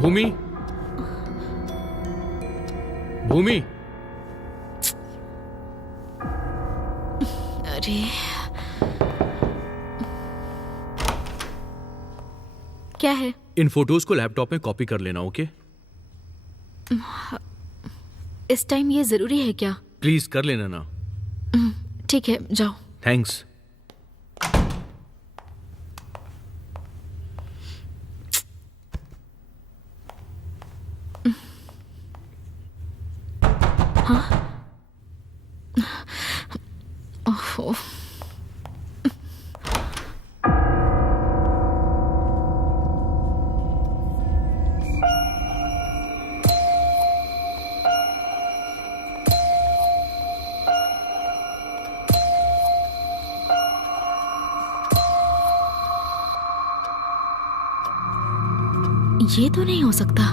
भूमि, भूमि। अरे क्या है? इन फोटोज को लैपटॉप में कॉपी कर लेना, ओके? इस टाइम ये जरूरी है क्या? प्लीज कर लेना ना। ठीक है, जाओ। थैंक्स। ओह, ये तो नहीं हो सकता।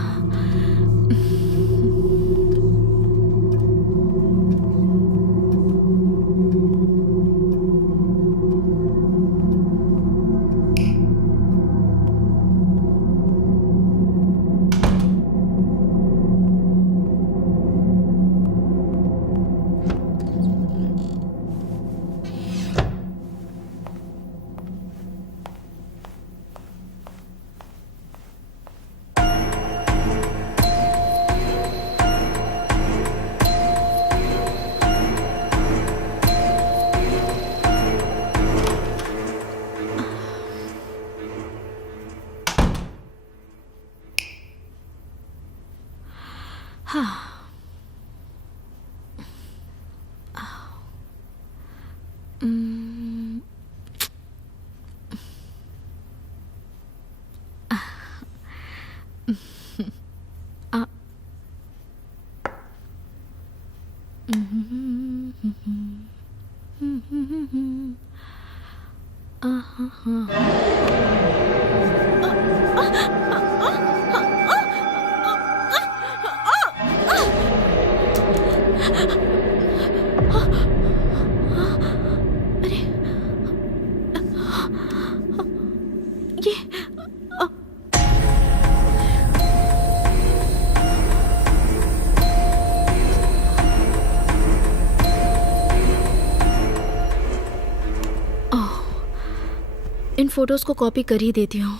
इन फोटोज को कॉपी कर ही देती हूँ।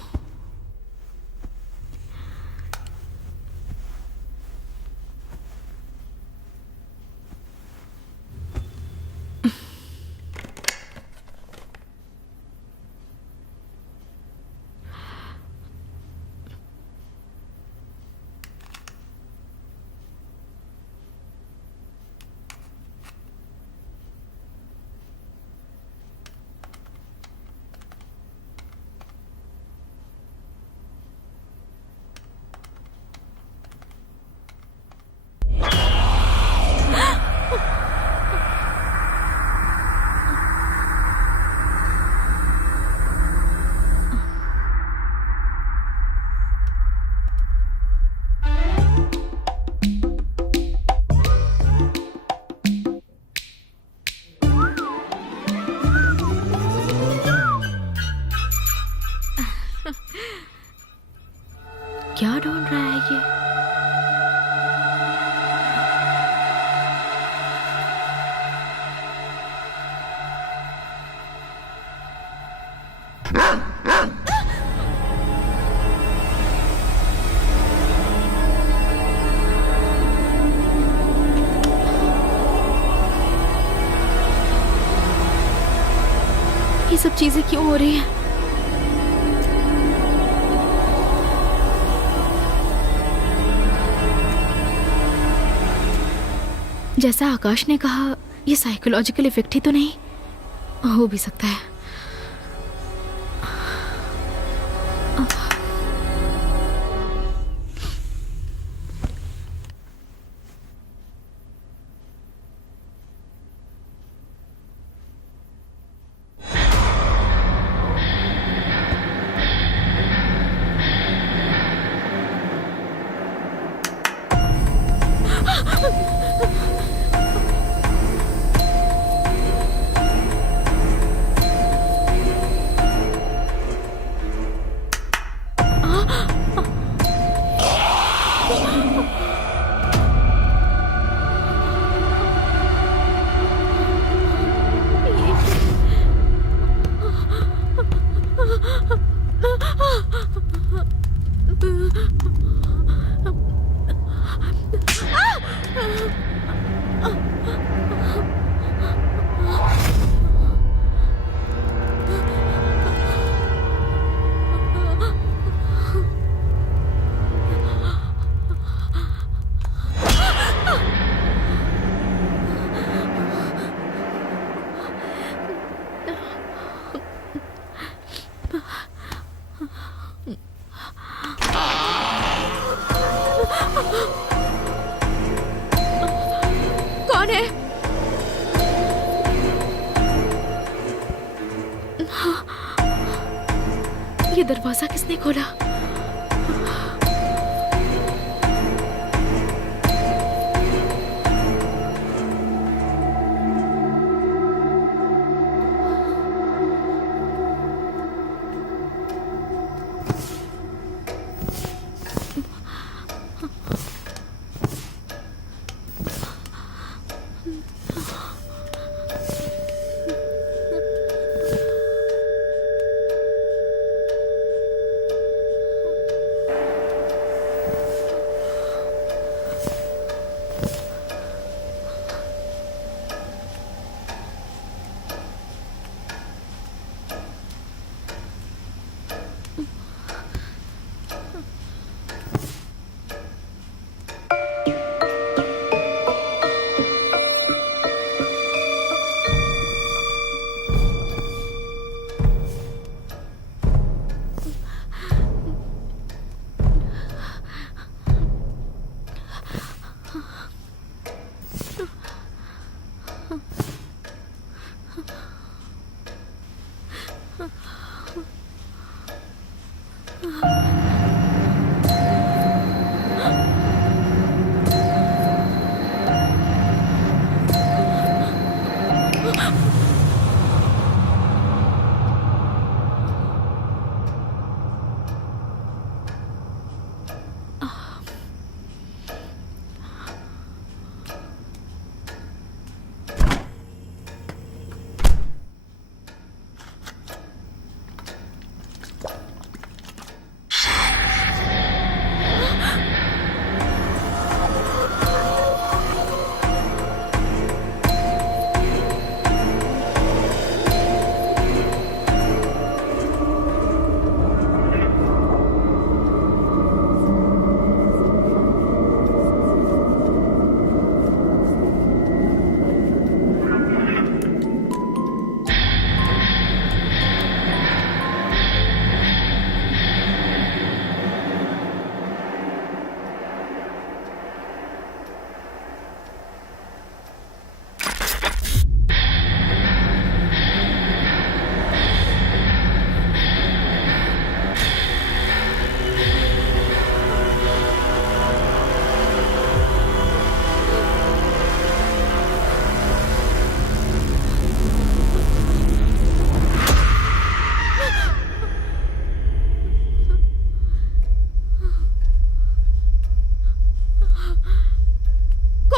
क्या ढूंढ रहा है ये? ये सब चीजें क्यों हो रही हैं? जैसा आकाश ने कहा, ये साइकोलॉजिकल इफेक्ट ही तो नहीं हो भी सकता है। कौन है? ये दरवाजा किसने खोला?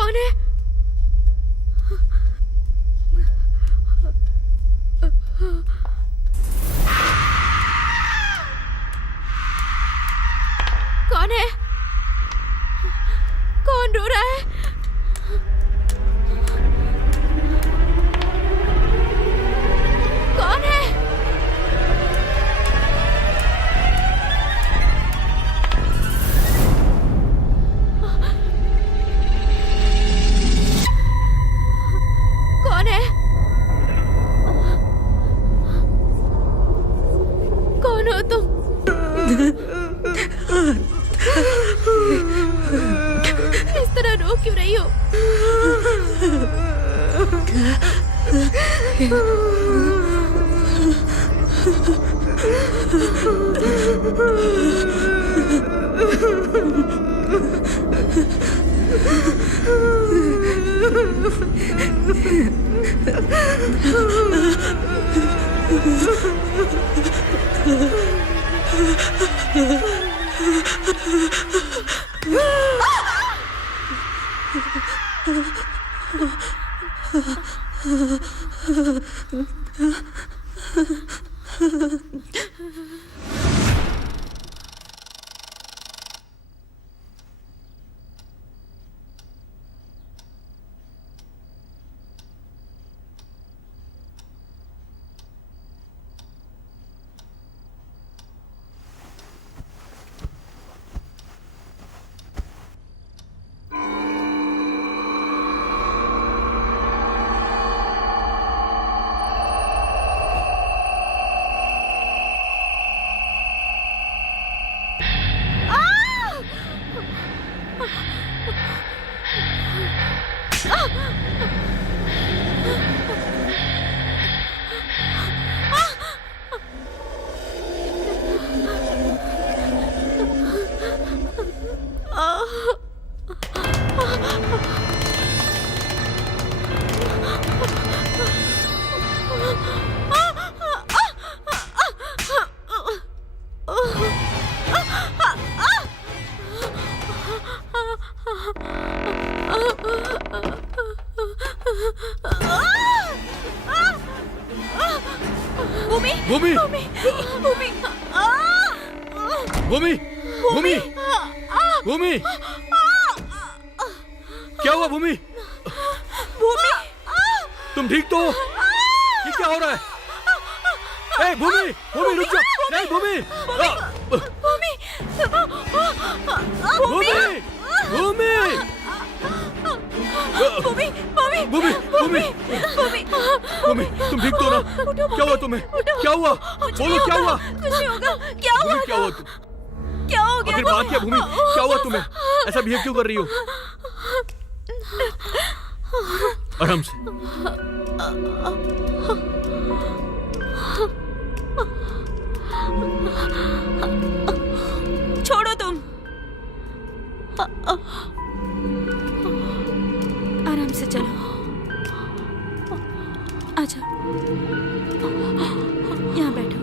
कौन है? कौन है? कौन रो रहा है? कौन है? कौन है? कौन हो तुम? इस तरह रो क्यों रही हो? भूमि भूमि भूमि भूमि भूमि भूमि भूमि क्या हुआ भूमि? भूमि तुम ठीक तो हो? ये क्या हो रहा है? ए भूमि भूमि रुक जा! नहीं भूमि भूमि भूमि भूमि भूमि भूमि भूमि भूमि भूमि भूमि तुम ठीक तो हो ना? क्या हुआ तुम्हें? क्या हुआ? बोलो क्या हुआ? कुछ नहीं होगा। क्या हुआ? भूमि क्या हुआ? क्या हो गया? आखिर बात क्या भूमि? क्या हुआ तुम्हें? ऐसा बिहेव क्यों कर रही हो? आराम से। छोड़ो तुम। आराम से चलो। आजा, यहाँ बैठो।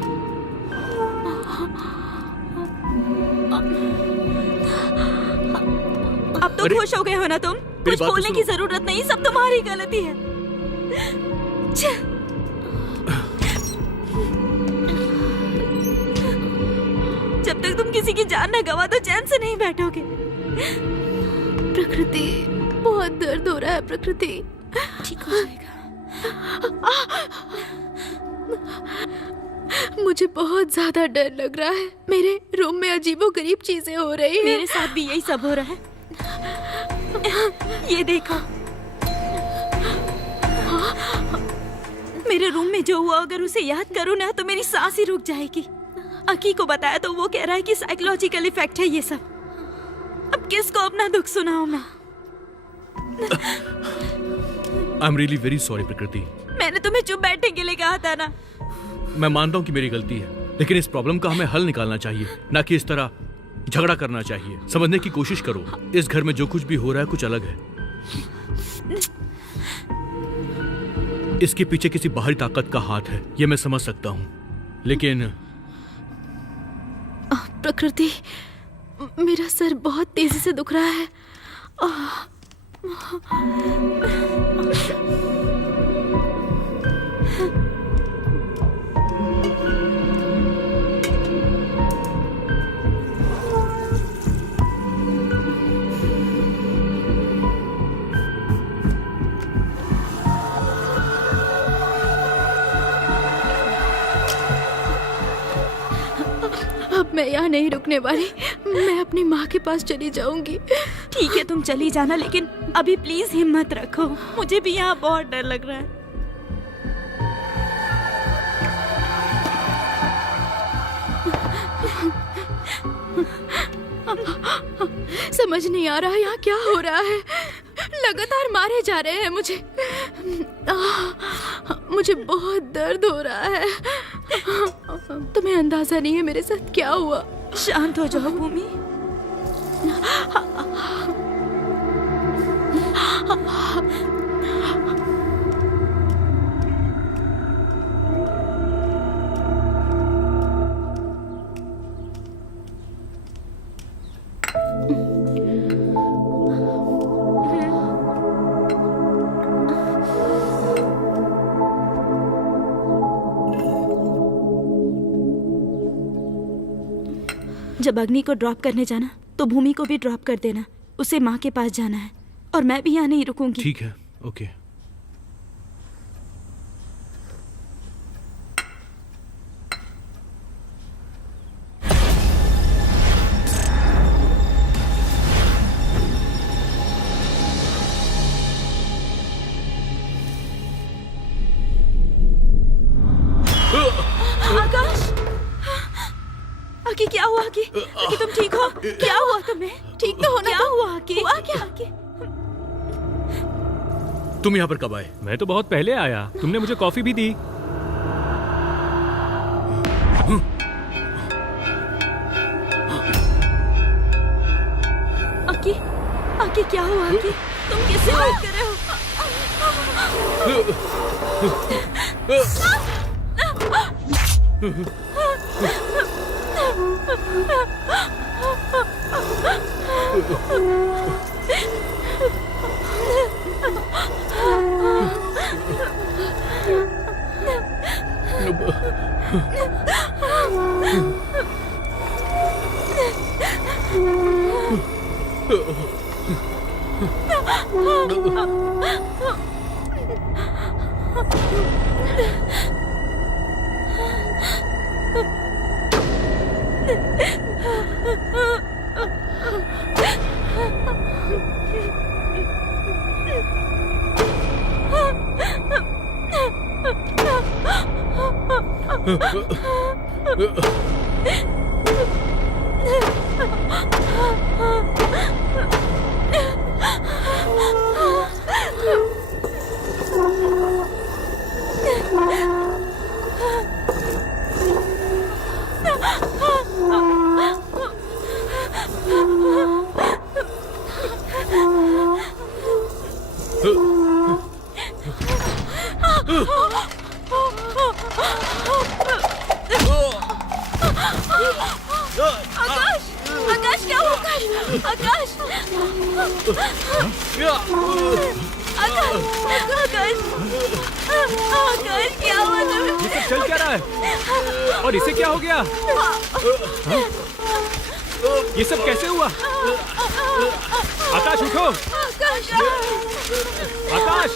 अब तो खुश हो गए हो ना तुम? कुछ बोलने की जरूरत नहीं, सब तुम्हारी गलती है। जब तक तुम किसी की जान न गवा तो चैन से नहीं बैठोगे। प्रकृति, बहुत दर्द हो रहा है प्रकृति। ठीक हो जाएगा। मुझे बहुत ज्यादा डर लग रहा है। मेरे रूम में अजीबोगरीब चीजें हो रही हैं। मेरे साथ भी यही सब हो रहा है। ये देखो, मेरे रूम में जो हुआ अगर उसे याद करूँ ना तो मेरी सांस ही रुक जाएगी। अकी को बताया तो वो कह रहा है कि साइकोलॉजिकल इफेक्ट है ये सब। अब किसको अपना दुख सुनाऊं मैं? I am really very sorry प्रकृति। मैंने तुम्हें चुप बैठने के लिए कहा था ना। मैं मानता हूँ कि मेरी गलती है, लेकिन इस प्रॉब्लम का हमें हल निकालना चाहिए, ना कि इस तरह झगड़ा करना चाहिए। समझने की कोशिश करो, इस घर में जो कुछ भी हो रहा है कुछ अलग है। इसके पीछे किसी बाहरी ताकत का हाथ है, ये मैं समझ सकता हूँ, लेकिन प्रकृति, मेरा सर बहुत तेजी से दुख रहा है। मैं यहाँ नहीं रुकने वाली। मैं अपनी माँ के पास चली जाऊंगी। ठीक है, तुम चली जाना, लेकिन अभी प्लीज हिम्मत रखो। मुझे भी यहाँ बहुत डर लग रहा है। समझ नहीं आ रहा यहाँ क्या हो रहा है। लगातार मारे जा रहे हैं मुझे। मुझे बहुत दर्द हो रहा है। तुम्हें अंदाजा नहीं है मेरे साथ क्या हुआ। शांत हो जाओ भूमि। जब अग्नि को ड्रॉप करने जाना तो भूमि को भी ड्रॉप कर देना। उसे माँ के पास जाना है और मैं भी यहाँ नहीं रुकूंगी। ठीक है, ओके। आकाश, आकी क्या हुआ? आकी, आकी तुम ठीक हो? क्या हुआ तुम्हें? ठीक तो होना। क्या हुआ आकी? हुआ क्या? आकी, तुम यहाँ पर कब आए? मैं तो बहुत पहले आया। तुमने मुझे कॉफी भी दी। आकी, आकी क्या हुआ? आकी, तुम किससे बात कर रहे हो? आकाश, आकाश क्या हुआ? आकाश, आकाश, आकाश क्या हुआ तुम्हें? ये सब चल क्या रहा है? और इसे क्या हो गया? ये सब कैसे हुआ? आकाश उठो! आकाश!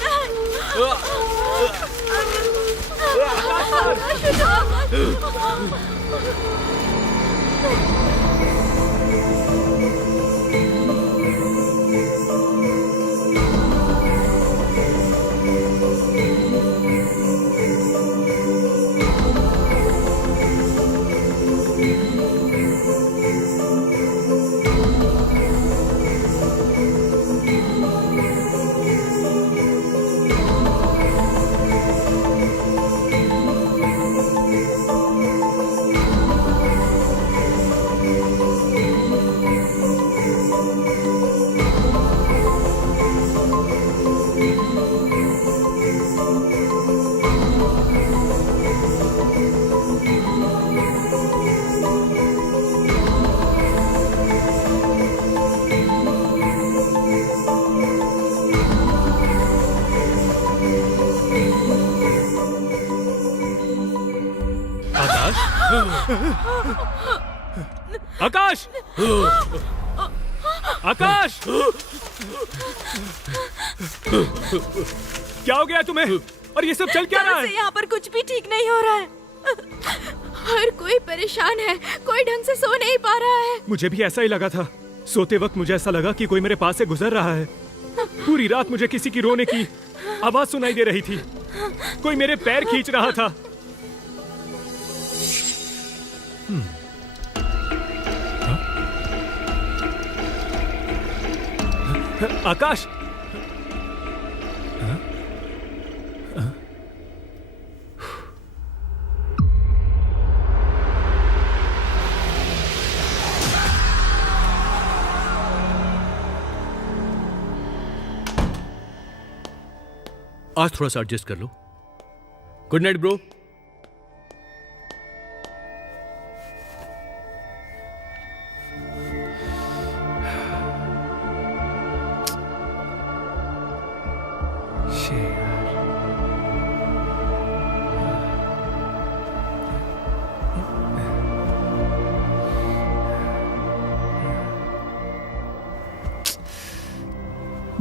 आकाश! आकाश! क्या हो गया तुम्हें? और ये सब चल क्या रहा है? यहाँ पर कुछ भी ठीक नहीं हो रहा है। हर कोई परेशान है, कोई ढंग से सो नहीं पा रहा है। मुझे भी ऐसा ही लगा था। सोते वक्त मुझे ऐसा लगा कि कोई मेरे पास से गुजर रहा है। पूरी रात मुझे किसी की रोने की आवाज सुनाई दे रही थी। कोई मेरे पैर खींच रहा था। आकाश, आज थोड़ा सा एडजस्ट कर लो। Good night bro.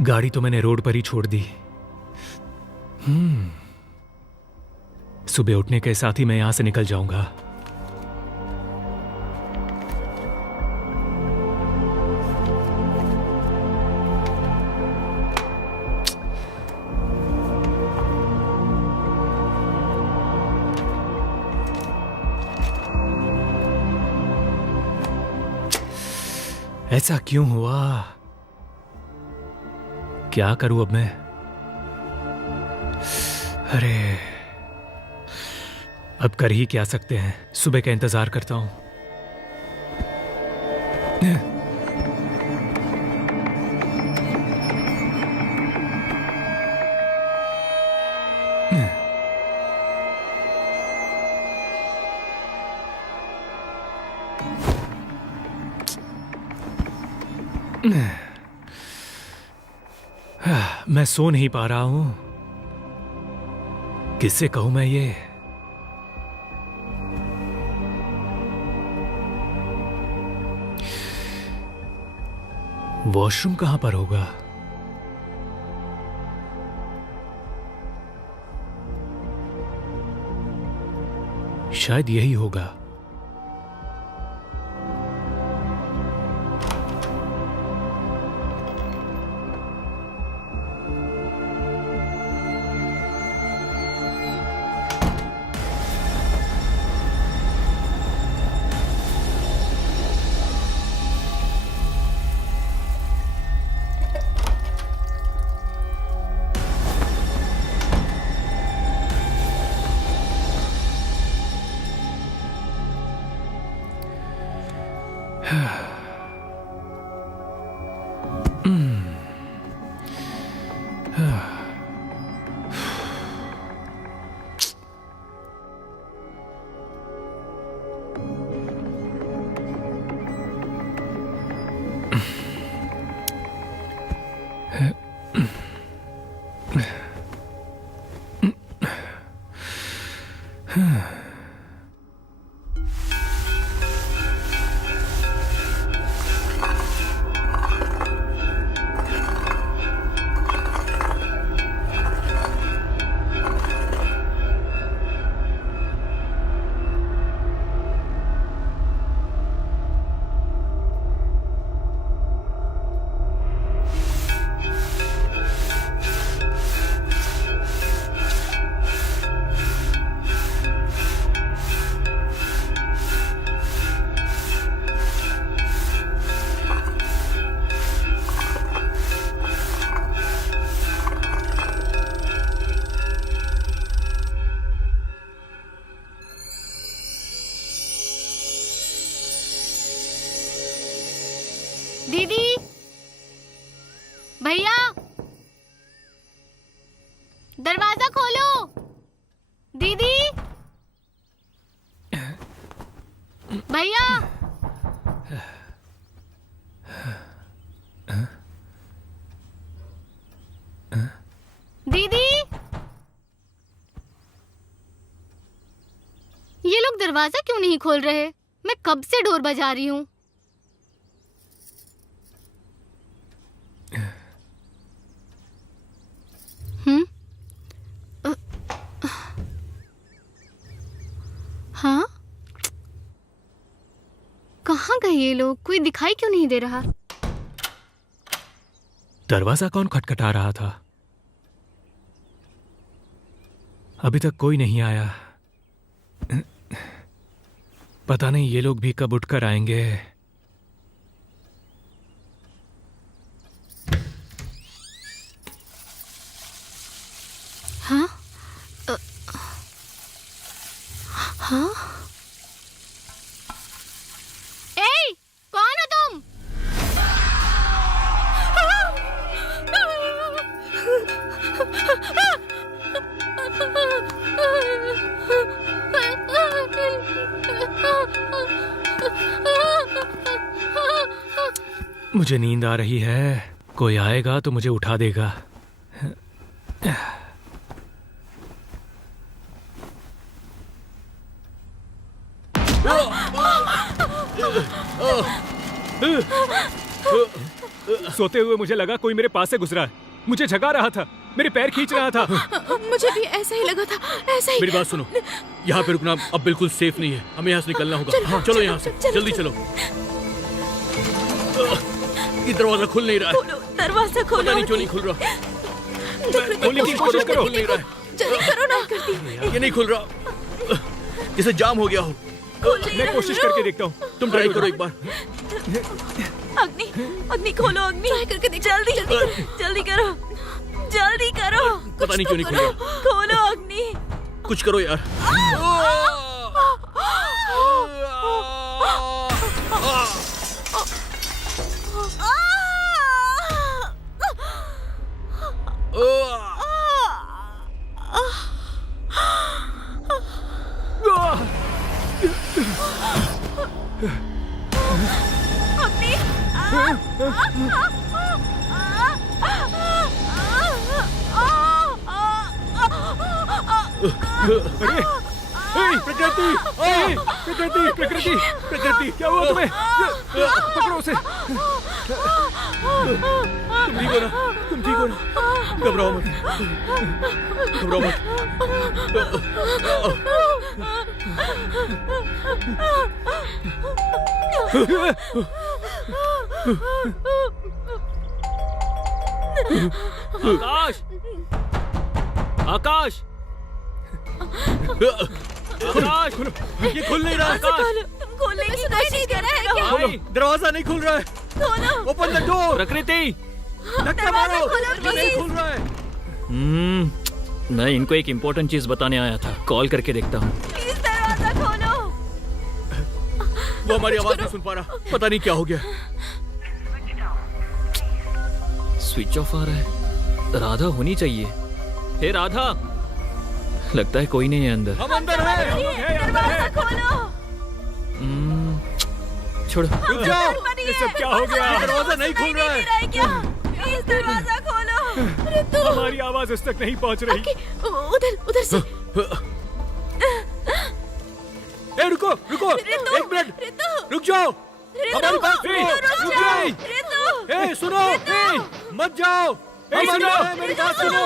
गाड़ी तो मैंने रोड पर ही छोड़ दी। सुबह उठने के साथ ही मैं यहां से निकल जाऊंगा। ऐसा क्यों हुआ? क्या करूं अब मैं? अरे, अब कर ही क्या सकते हैं। सुबह का इंतजार करता हूं। मैं सो नहीं पा रहा हूं। किससे कहूं मैं ये? वॉशरूम कहां पर होगा? शायद यही होगा। दीदी, भैया, दरवाजा खोलो। दीदी, भैया, दीदी, ये लोग दरवाजा क्यों नहीं खोल रहे? मैं कब से डोर बजा रही हूँ। हाँ, कहाँ गए ये लोग? कोई दिखाई क्यों नहीं दे रहा? दरवाजा कौन खटखटा रहा था? अभी तक कोई नहीं आया। पता नहीं ये लोग भी कब उठकर आएंगे। हाँ? हाँ? ए, कौन हो तुम? मुझे नींद आ रही है। कोई आएगा तो मुझे उठा देगा। सोते हुए मुझे लगा कोई मेरे पास से गुजरा है। मुझे झगा रहा था, मेरे पैर खींच रहा था। मुझे भी ऐसा ही लगा था, ऐसा ही। मेरी बात सुनो, यहाँ पे रुकना अब बिल्कुल सेफ नहीं है। हमें यहाँ से निकलना होगा। चलो यहाँ से, जल्दी चलो। ये दरवाजा खुल नहीं रहा है। दरवाजा खोलो। पता नहीं क्यों नहीं खुल रहा। खोलने की कोशिश करो। खुल नहीं रहा है। जल्दी करो ना। ये नहीं खुल रहा, जैसे जाम हो गया हो। मैं कोशिश करके देखता हूँ। तुम ट्राई करो एक बार। अग्नि खोलो। अग्नि ट्राई करके देखो। जल्दी जल्दी करो, जल्दी करो। पता नहीं क्यों नहीं खुल रहा। खोलो अग्नि। कुछ करो यार। प्रकृति, क्या हुआ तुम्हें? पकड़ो उसे। तुम ठीक हो ना? तुम ठीक हो ना? घबराओ मत, घबराओ मत। आकाश, आकाश, आकाश, ये खुल नहीं रहा। आकाश, तुम खोलने की कोशिश कर रहे हो क्या? भाई, दरवाजा नहीं खुल रहा है। खोलो। Open the door. प्रकृति। धक्का मारो। खोलो, नहीं खुल रहा है। मैं इनको एक इम्पोर्टेंट चीज बताने आया था। कॉल करके देखता हूँ। प्लीज दरवाजा खोलो। वो हमारी आवाज नहीं सुन पा रहा। पता नहीं क्या हो गया। स्विच ऑफ आ रहा है। राधा होनी चाहिए। हे राधा, लगता है कोई नहीं है अंदर। हम अंदर हैं। दरवाजा खोलो। छोड़। रुक जाओ। ये सब क्या हो गया? दरवाजा नहीं खुल रहा है। क्या? प्लीज दरवाजा खोलो। हमारी आवाज उस तक नहीं पहुंच रही। उधर से। ए रुको, रुको, एक मिनट, रुक जाओ। हमारी बात सुनो। रुक जाओ। ए सुनो, मत जाओ। सुनो, मेरी बात सुनो।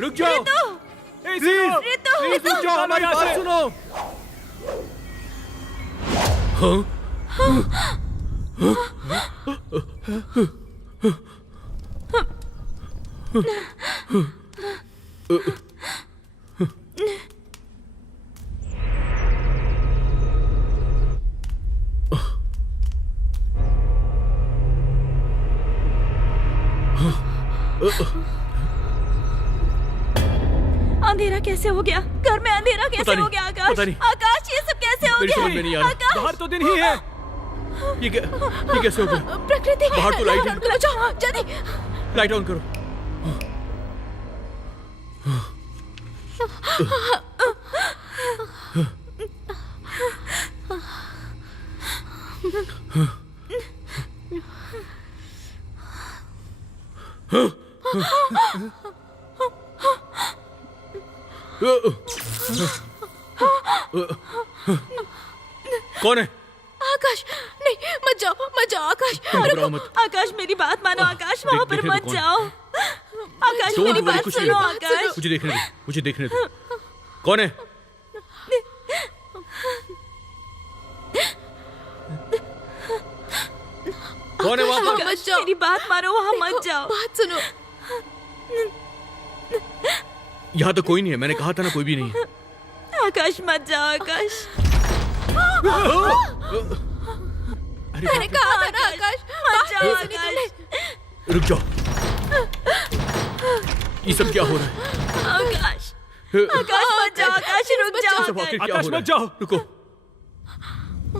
रुक जाओ। प्लीज रुक जाओ, हमारी बात सुनो। अंधेरा कैसे हो गया? घर में अंधेरा कैसे हो गया? आकाश, पता नहीं। आकाश, ये सब कैसे हो मेरी गया? समझ में नहीं आ रहा। आकाश, बाहर तो दिन ही है। ये कैसे हो गया? प्रकृति, बाहर तो लाइट है। अलार्म लगाओ, जल्दी। लाइट ऑन करो। कौन है? आकाश, नहीं, मत जाओ आकाश। घबराओ मत। आकाश, मेरी बात मानो। आकाश, वहाँ पर देखने दो मत कौन? जाओ। आकाश, Don't मेरी worry, बात कुछ सुनो। नहीं। आकाश, मुझे देखने दो, मुझे देखने दो। कौन है? कौन है वहाँ पर? मत जाओ, मेरी बात मानो, वहाँ मत जाओ। बात सुनो। यहाँ तो कोई नहीं है, मैंने कहा था ना कोई भी नहीं है। आकाश मत जाओ, आकाश। मैंने कहा था ना आकाश, मत जाओ बात नहीं सुनी आकाश। रुक जाओ, ये सब क्या हो रहा है? आकाश, आकाश मत जाओ, आकाश रुक जाओ। ये सब आखिर क्या आकाश हो रहा मत है? जाओ। रुको।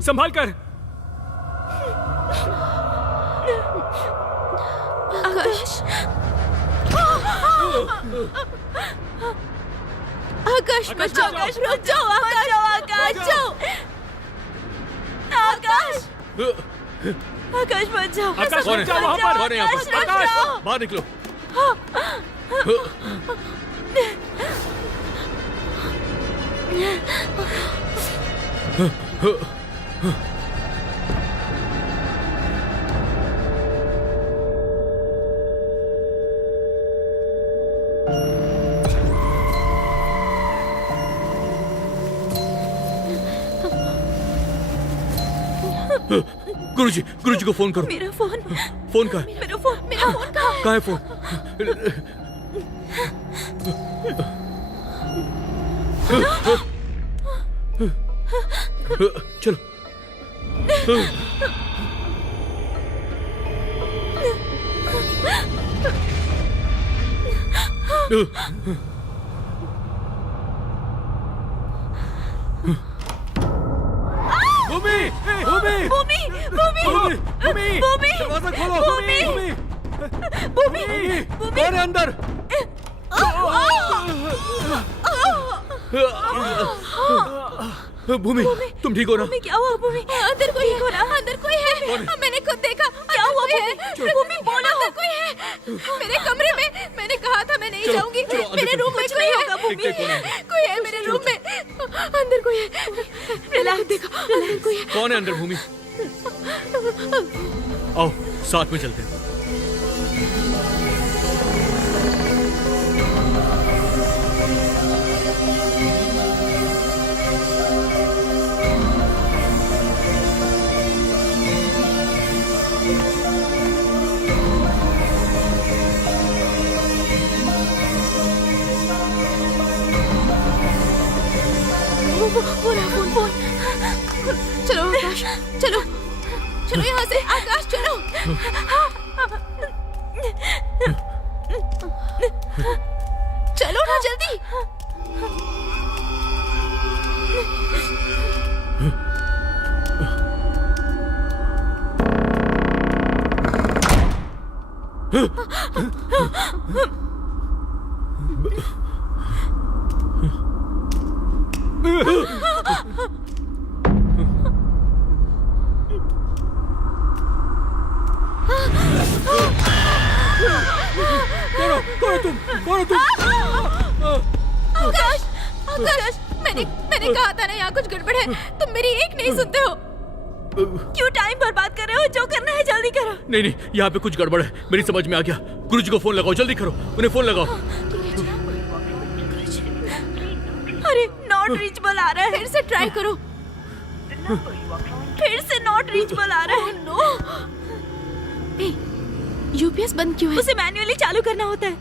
संभाल कर। आकाश, आकाश मत जाओ, आकाश रुक जाओ, आकाश आकाश जाओ। आकाश, आकाश मत जाओ। आकाश कौन मत है? जाओ वहाँ पर। कौन है यहाँ पर? आकाश। बाहर निकलो। गुरुजी को फोन करो। मेरा फोन, फोन कहाँ है? मेरा फोन कहाँ है फोन? चलो। भूमि! भूमि! भूमि, भूमि, भूमि! भूमि, दरवाजा खोलो! भूमि! भूमि! भूमि, कौन है अंदर? भूमि, तुम ठीक हो ना? भूमि क्या हुआ? भूमि अंदर कोई है, अंदर कोई है। मैंने खुद देखा। क्या हुआ भूमि? बोलो, अंदर कोई है मेरे कमरे में। मैंने कहा था मैं नहीं चलो, जाऊंगी। चलो, अंदर मेरे चलो। रूम में कोई है। देखते हैं कौन है। कोई है मेरे रूम में, अंदर कोई है। मैंने खुद देखा, अंदर कोई है। कौन है अंदर? भूमि, आओ साथ में चलते हैं। वो रहा फोन। चलो आकाश, चलो चलो यहाँ से। आकाश चलो। चलो ना जल्दी। कौन हो तुम? आकाश, आकाश, मैंने कहा था ना यहाँ कुछ गड़बड़ है। तुम मेरी एक नहीं सुनते हो। क्यों टाइम बर्बाद कर रहे हो? जो करना है जल्दी करो। नहीं, यहाँ पे कुछ गड़बड़ है। मेरी समझ में आ गया। गुरुजी को फोन लगाओ, जल्दी करो, उन्हें फोन लगाओ। अरे नॉट रीचेबल आ रहा है। फिर से ट्राई करो। फिर से नॉट रीचेबल आ रहा है। नो, यूपीएस बंद क्यों है? उसे मैन्युअली चालू करना होता है।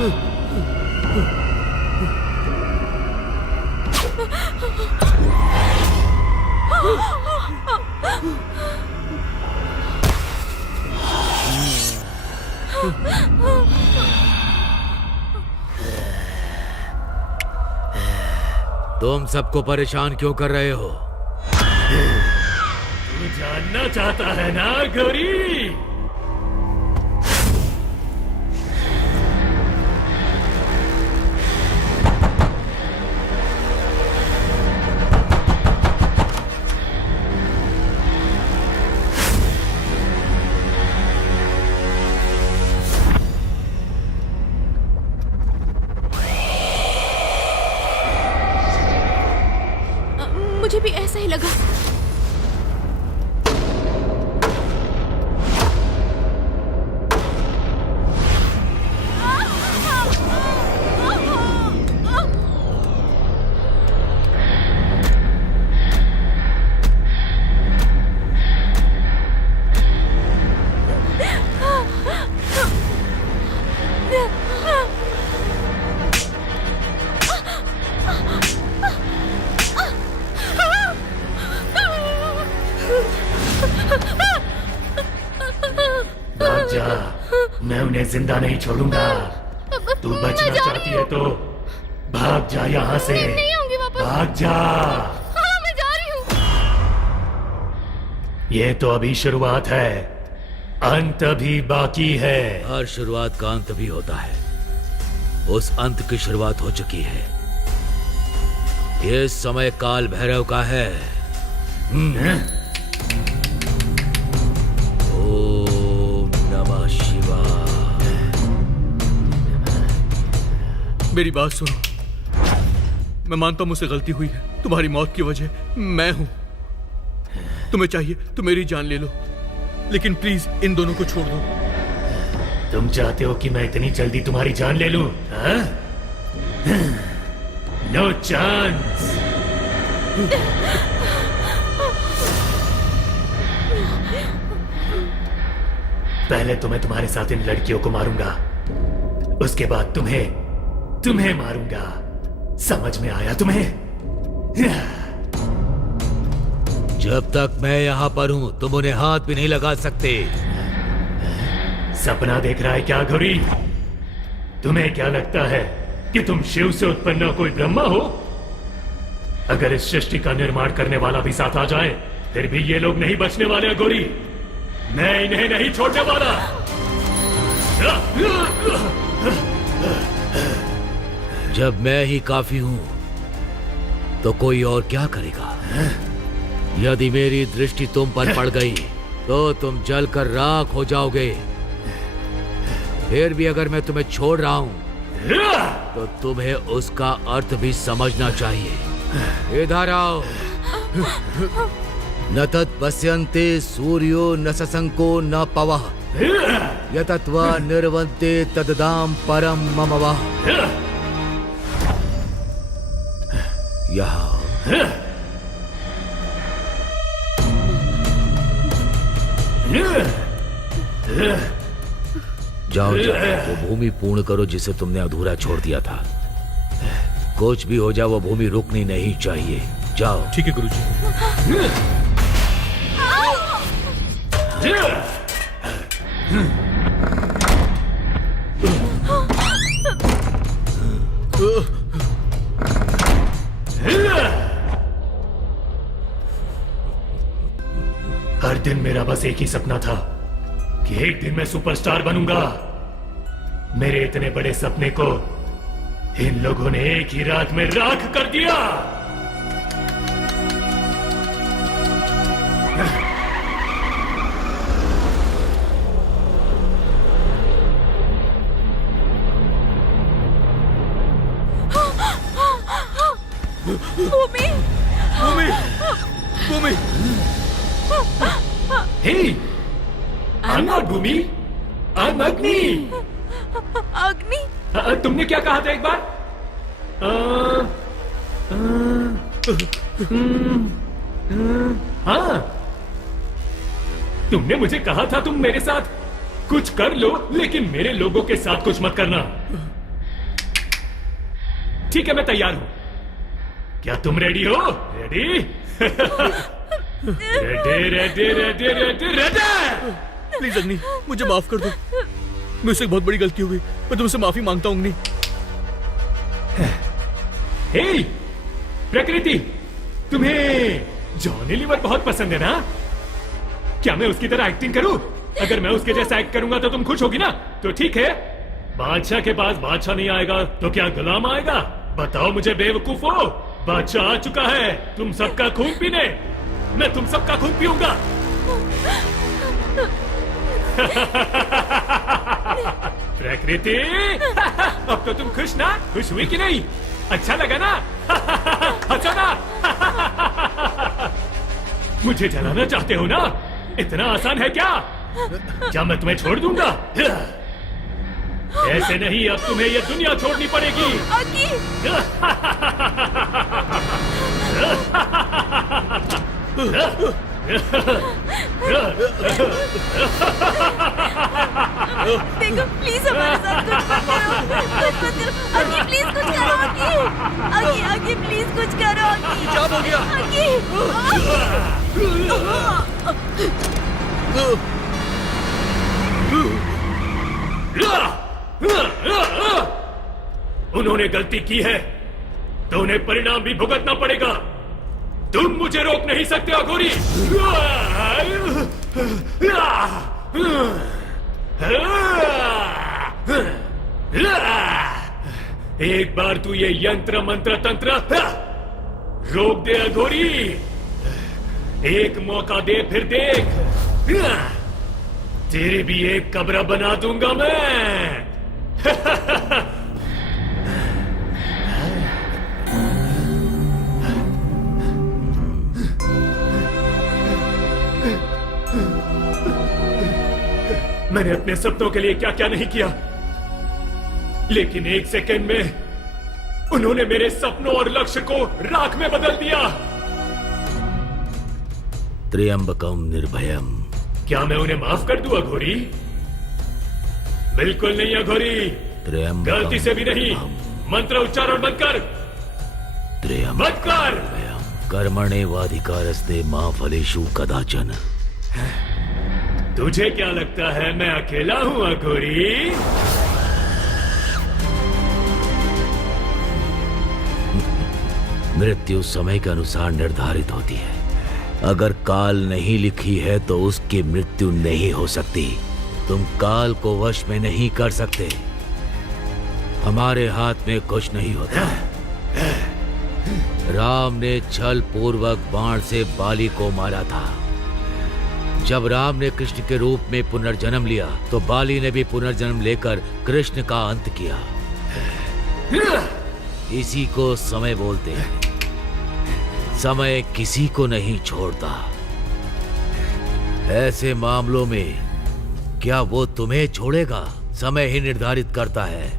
तुम सबको परेशान क्यों कर रहे हो? तू जानना चाहता है ना गौरी? मुझे भी ऐसा ही लगा। भाग जा, मैं उन्हें जिंदा नहीं छोड़ूंगा। तू बचना चाहती है तो भाग जा यहाँ से। नहीं आऊंगी वापस। भाग जा। हाँ, मैं जा रही हूँ। ये तो अभी शुरुआत है, अंत अभी बाकी है। हर शुरुआत का अंत भी होता है। उस अंत की शुरुआत हो चुकी है। ये समय काल भैरव का है। ओम नमः शिवाय। मेरी बात सुनो। मैं मानता हूं मुझसे गलती हुई है। तुम्हारी मौत की वजह मैं हूं। तुम्हें चाहिए तो मेरी जान ले लो, लेकिन प्लीज इन दोनों को छोड़ दो। तुम चाहते हो कि मैं इतनी जल्दी तुम्हारी जान ले लूं? No chance. पहले तो मैं तुम्हारे साथ इन लड़कियों को मारूंगा, उसके बाद तुम्हें मारूंगा। समझ में आया तुम्हें? जब तक मैं यहाँ पर हूँ तुम उन्हें हाथ भी नहीं लगा सकते। सपना देख रहा है क्या गौरी? तुम्हें क्या लगता है कि तुम शिव से उत्पन्न कोई ब्रह्मा हो? अगर इस सृष्टि का निर्माण करने वाला भी साथ आ जाए फिर भी ये लोग नहीं बचने वाले गौरी। मैं इन्हें नहीं छोड़ने वाला। जब मैं ही काफी हूँ तो कोई और क्या करेगा? यदि मेरी दृष्टि तुम पर पड़ गई तो तुम जलकर राख हो जाओगे। फिर भी अगर मैं तुम्हें छोड़ रहा हूं तो तुम्हें उसका अर्थ भी समझना चाहिए। इधर आओ। न तत् पश्यन्ते सूर्यो न शशंको न पवः यतत्वा निर्वन्ते तददाम परम मम वः। यहाँ जाओ वो भूमि पूर्ण करो जिसे तुमने अधूरा छोड़ दिया था। कुछ भी हो जाए वो भूमि रुकनी नहीं चाहिए। जाओ। ठीक है गुरुजी। हर दिन मेरा बस एक ही सपना था कि एक दिन मैं सुपरस्टार बनूंगा। मेरे इतने बड़े सपने को इन लोगों ने एक ही रात में राख कर दिया। भूमि, भूमि, भूमि। Hey, I'm not Bhumi, I'm अग्नि। अग्नि? तुमने क्या कहा था एक बार? हाँ, तुमने मुझे कहा था तुम मेरे साथ कुछ कर लो लेकिन मेरे लोगों के साथ कुछ मत करना। ठीक है, मैं तैयार हूं। क्या तुम रेडी हो? Ready? Ready ready ready ready ready. Please अग्नि, मुझे माफ कर दो। मुझसे बहुत बड़ी गलती हो गई। मैं तुमसे माफी मांगता हूँ अग्नि। हे प्रकृति, तुम्हें जॉनी लीवर बहुत पसंद है ना? क्या मैं उसकी तरह एक्टिंग करूं? अगर मैं उसके जैसा एक्ट करूंगा तो तुम खुश होगी ना? तो ठीक है, बादशाह के पास बादशाह नहीं आएगा तो क्या गुलाम आएगा? बताओ मुझे बेवकूफो, बादशाह आ चुका है तुम सबका खून पीने। मैं तुम सबका खून पीऊंगा। प्रकृति, अब तो तुम खुश ना? खुश हुई कि नहीं? अच्छा लगा ना? अच्छा ना? मुझे जलाना चाहते हो ना? इतना आसान है क्या? क्या मैं तुम्हें छोड़ दूंगा? ऐसे नहीं, अब तुम्हें ये दुनिया छोड़नी पड़ेगी। देखो प्लीज हमारे साथ कुछ मत करो। अगी प्लीज कुछ करो। अगी प्लीज कुछ करो। क्या हो गया? उन्होंने गलती की है तो उन्हें परिणाम भी भुगतना पड़ेगा। तुम मुझे रोक नहीं सकते अघोरी। एक बार तू ये यंत्र मंत्र तंत्र रोक दे अघोरी। एक मौका दे, फिर देख, तेरी भी एक कब्र बना दूंगा मैं। मैंने अपने सपनों के लिए क्या क्या नहीं किया, लेकिन एक सेकंड में उन्होंने मेरे सपनों और लक्ष्य को राख में बदल दिया। त्र्यंबकम निर्भयम। क्या मैं उन्हें माफ कर दूं अघोरी? बिल्कुल नहीं अघोरी, गलती से भी नहीं। मंत्र उच्चारण बंद कर, बंद कर। कर्मण्येवाधिकारस्ते मा फलेषु कदाचन। तुझे क्या लगता है मैं अकेला हूं अघोरी? मृत्यु समय के अनुसार निर्धारित होती है। अगर काल नहीं लिखी है तो उसकी मृत्यु नहीं हो सकती। तुम काल को वश में नहीं कर सकते। हमारे हाथ में कुछ नहीं होता। राम ने छल पूर्वक बाण से बाली को मारा था। जब राम ने कृष्ण के रूप में पुनर्जन्म लिया तो बाली ने भी पुनर्जन्म लेकर कृष्ण का अंत किया। इसी को समय बोलते हैं। समय किसी को नहीं छोड़ता। ऐसे मामलों में क्या वो तुम्हें छोड़ेगा? समय ही निर्धारित करता है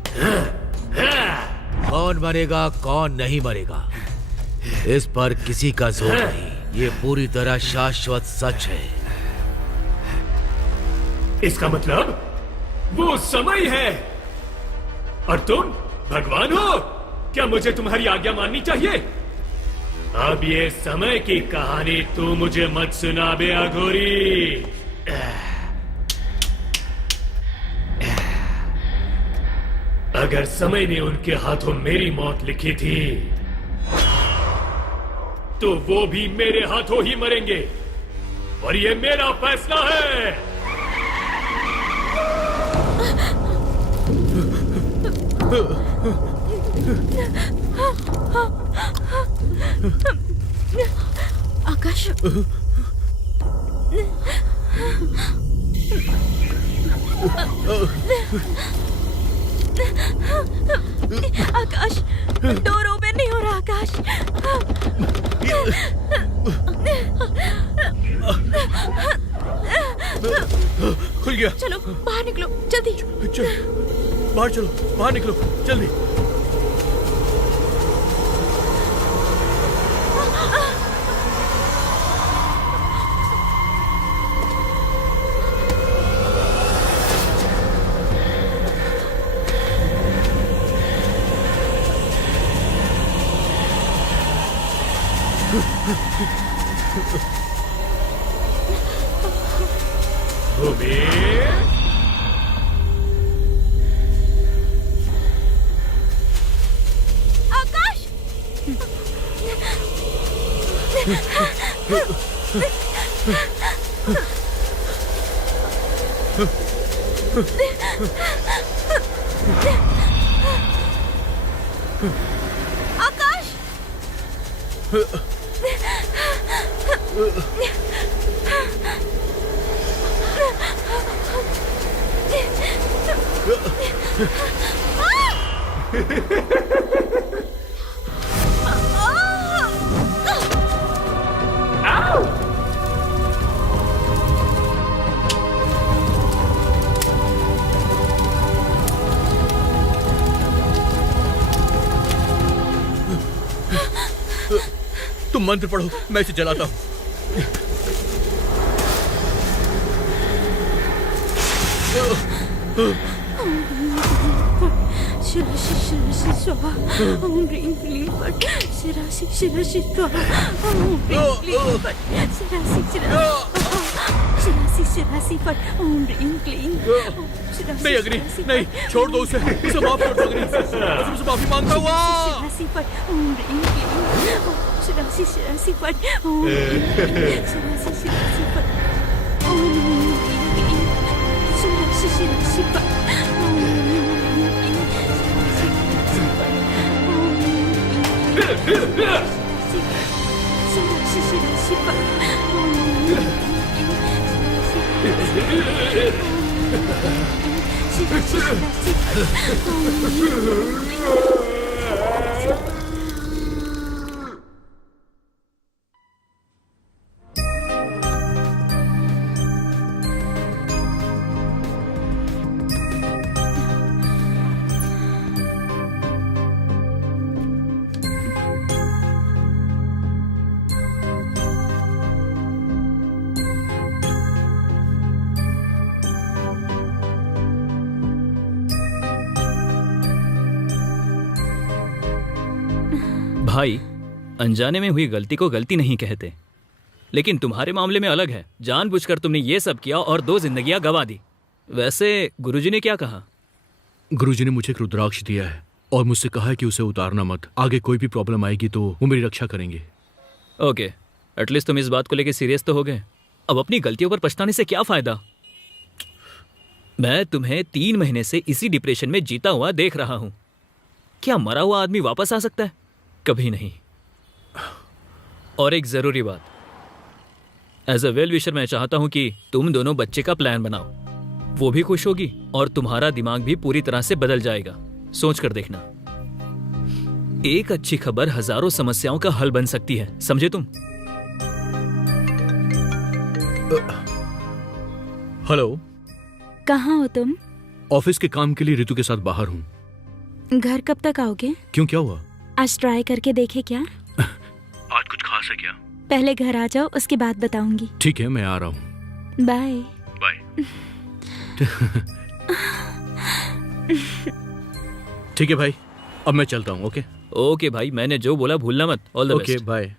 कौन मरेगा कौन नहीं मरेगा। इस पर किसी का जोर नहीं। ये पूरी तरह शाश्वत सच है। इसका मतलब वो समय है और तुम भगवान हो। क्या मुझे तुम्हारी आज्ञा माननी चाहिए? अब ये समय की कहानी तू मुझे मत सुना बे अघोरी। अगर समय ने उनके हाथों मेरी मौत लिखी थी तो वो भी मेरे हाथों ही मरेंगे और ये मेरा फैसला है। आकाश, आकाश, डोर ओपन नहीं हो रहा। आकाश, खुल गया। चलो बाहर निकलो जल्दी। चलो बाहर, चलो बाहर निकलो जल्दी। आकाश! आकाश! तुम मंत्र पढ़ो, मैं इसे जलाता हूँ। शिराशि शिराशि स्वाहा ओम ह्रीं क्लीं फट् शिराशि शिराशि स्वाहा ओम ह्रीं क्लीं फट् शिराशि शिराशि शिराशि फट् ओम ह्रीं क्लीं नहीं अग्नि, नहीं, छोड़ दो उसे माफ कर दो अग्नि, मैं तुमसे माफी मांगता हूँ। शिराशि फट् ओम ह्रीं क्लीं शिराशि शिराशि फट् ओम शिराशि शिराशि फट् ओम ह्रीं क्लीं शिराशि शिराशि फट् भाई, अनजाने में हुई गलती को गलती नहीं कहते, लेकिन तुम्हारे मामले में अलग है। जानबूझकर तुमने ये सब किया और 2 जिंदगियां गंवा दी। वैसे गुरुजी ने क्या कहा? गुरुजी ने मुझे एक रुद्राक्ष दिया है और मुझसे कहा है कि उसे उतारना मत। आगे कोई भी प्रॉब्लम आएगी तो वो मेरी रक्षा करेंगे। ओके, एटलीस्ट तुम इस बात को लेकर सीरियस तो हो गए। अब अपनी गलतियों पर पछताने से क्या फायदा? मैं तुम्हें 3 महीने से इसी डिप्रेशन में जीता हुआ देख रहा हूं। क्या मरा हुआ आदमी वापस आ सकता है? कभी नहीं। और एक जरूरी बात, एज अ वेल विशर मैं चाहता हूं कि तुम दोनों बच्चे का प्लान बनाओ। वो भी खुश होगी और तुम्हारा दिमाग भी पूरी तरह से बदल जाएगा। सोच कर देखना, एक अच्छी खबर हजारों समस्याओं का हल बन सकती है, समझे तुम? हेलो, कहाँ हो तुम? ऑफिस के काम के लिए ऋतु के साथ बाहर हूँ। घर कब तक आओगे? क्यों, क्या हुआ? आज ट्राई करके देखे क्या? आज कुछ खास है क्या? पहले घर आ जाओ, उसके बाद बताऊंगी। ठीक है, मैं आ रहा हूँ। Bye bye. ठीक है भाई, अब मैं चलता हूँ। ओके ओके भाई, मैंने जो बोला भूलना मत। All the best. Okay, bye.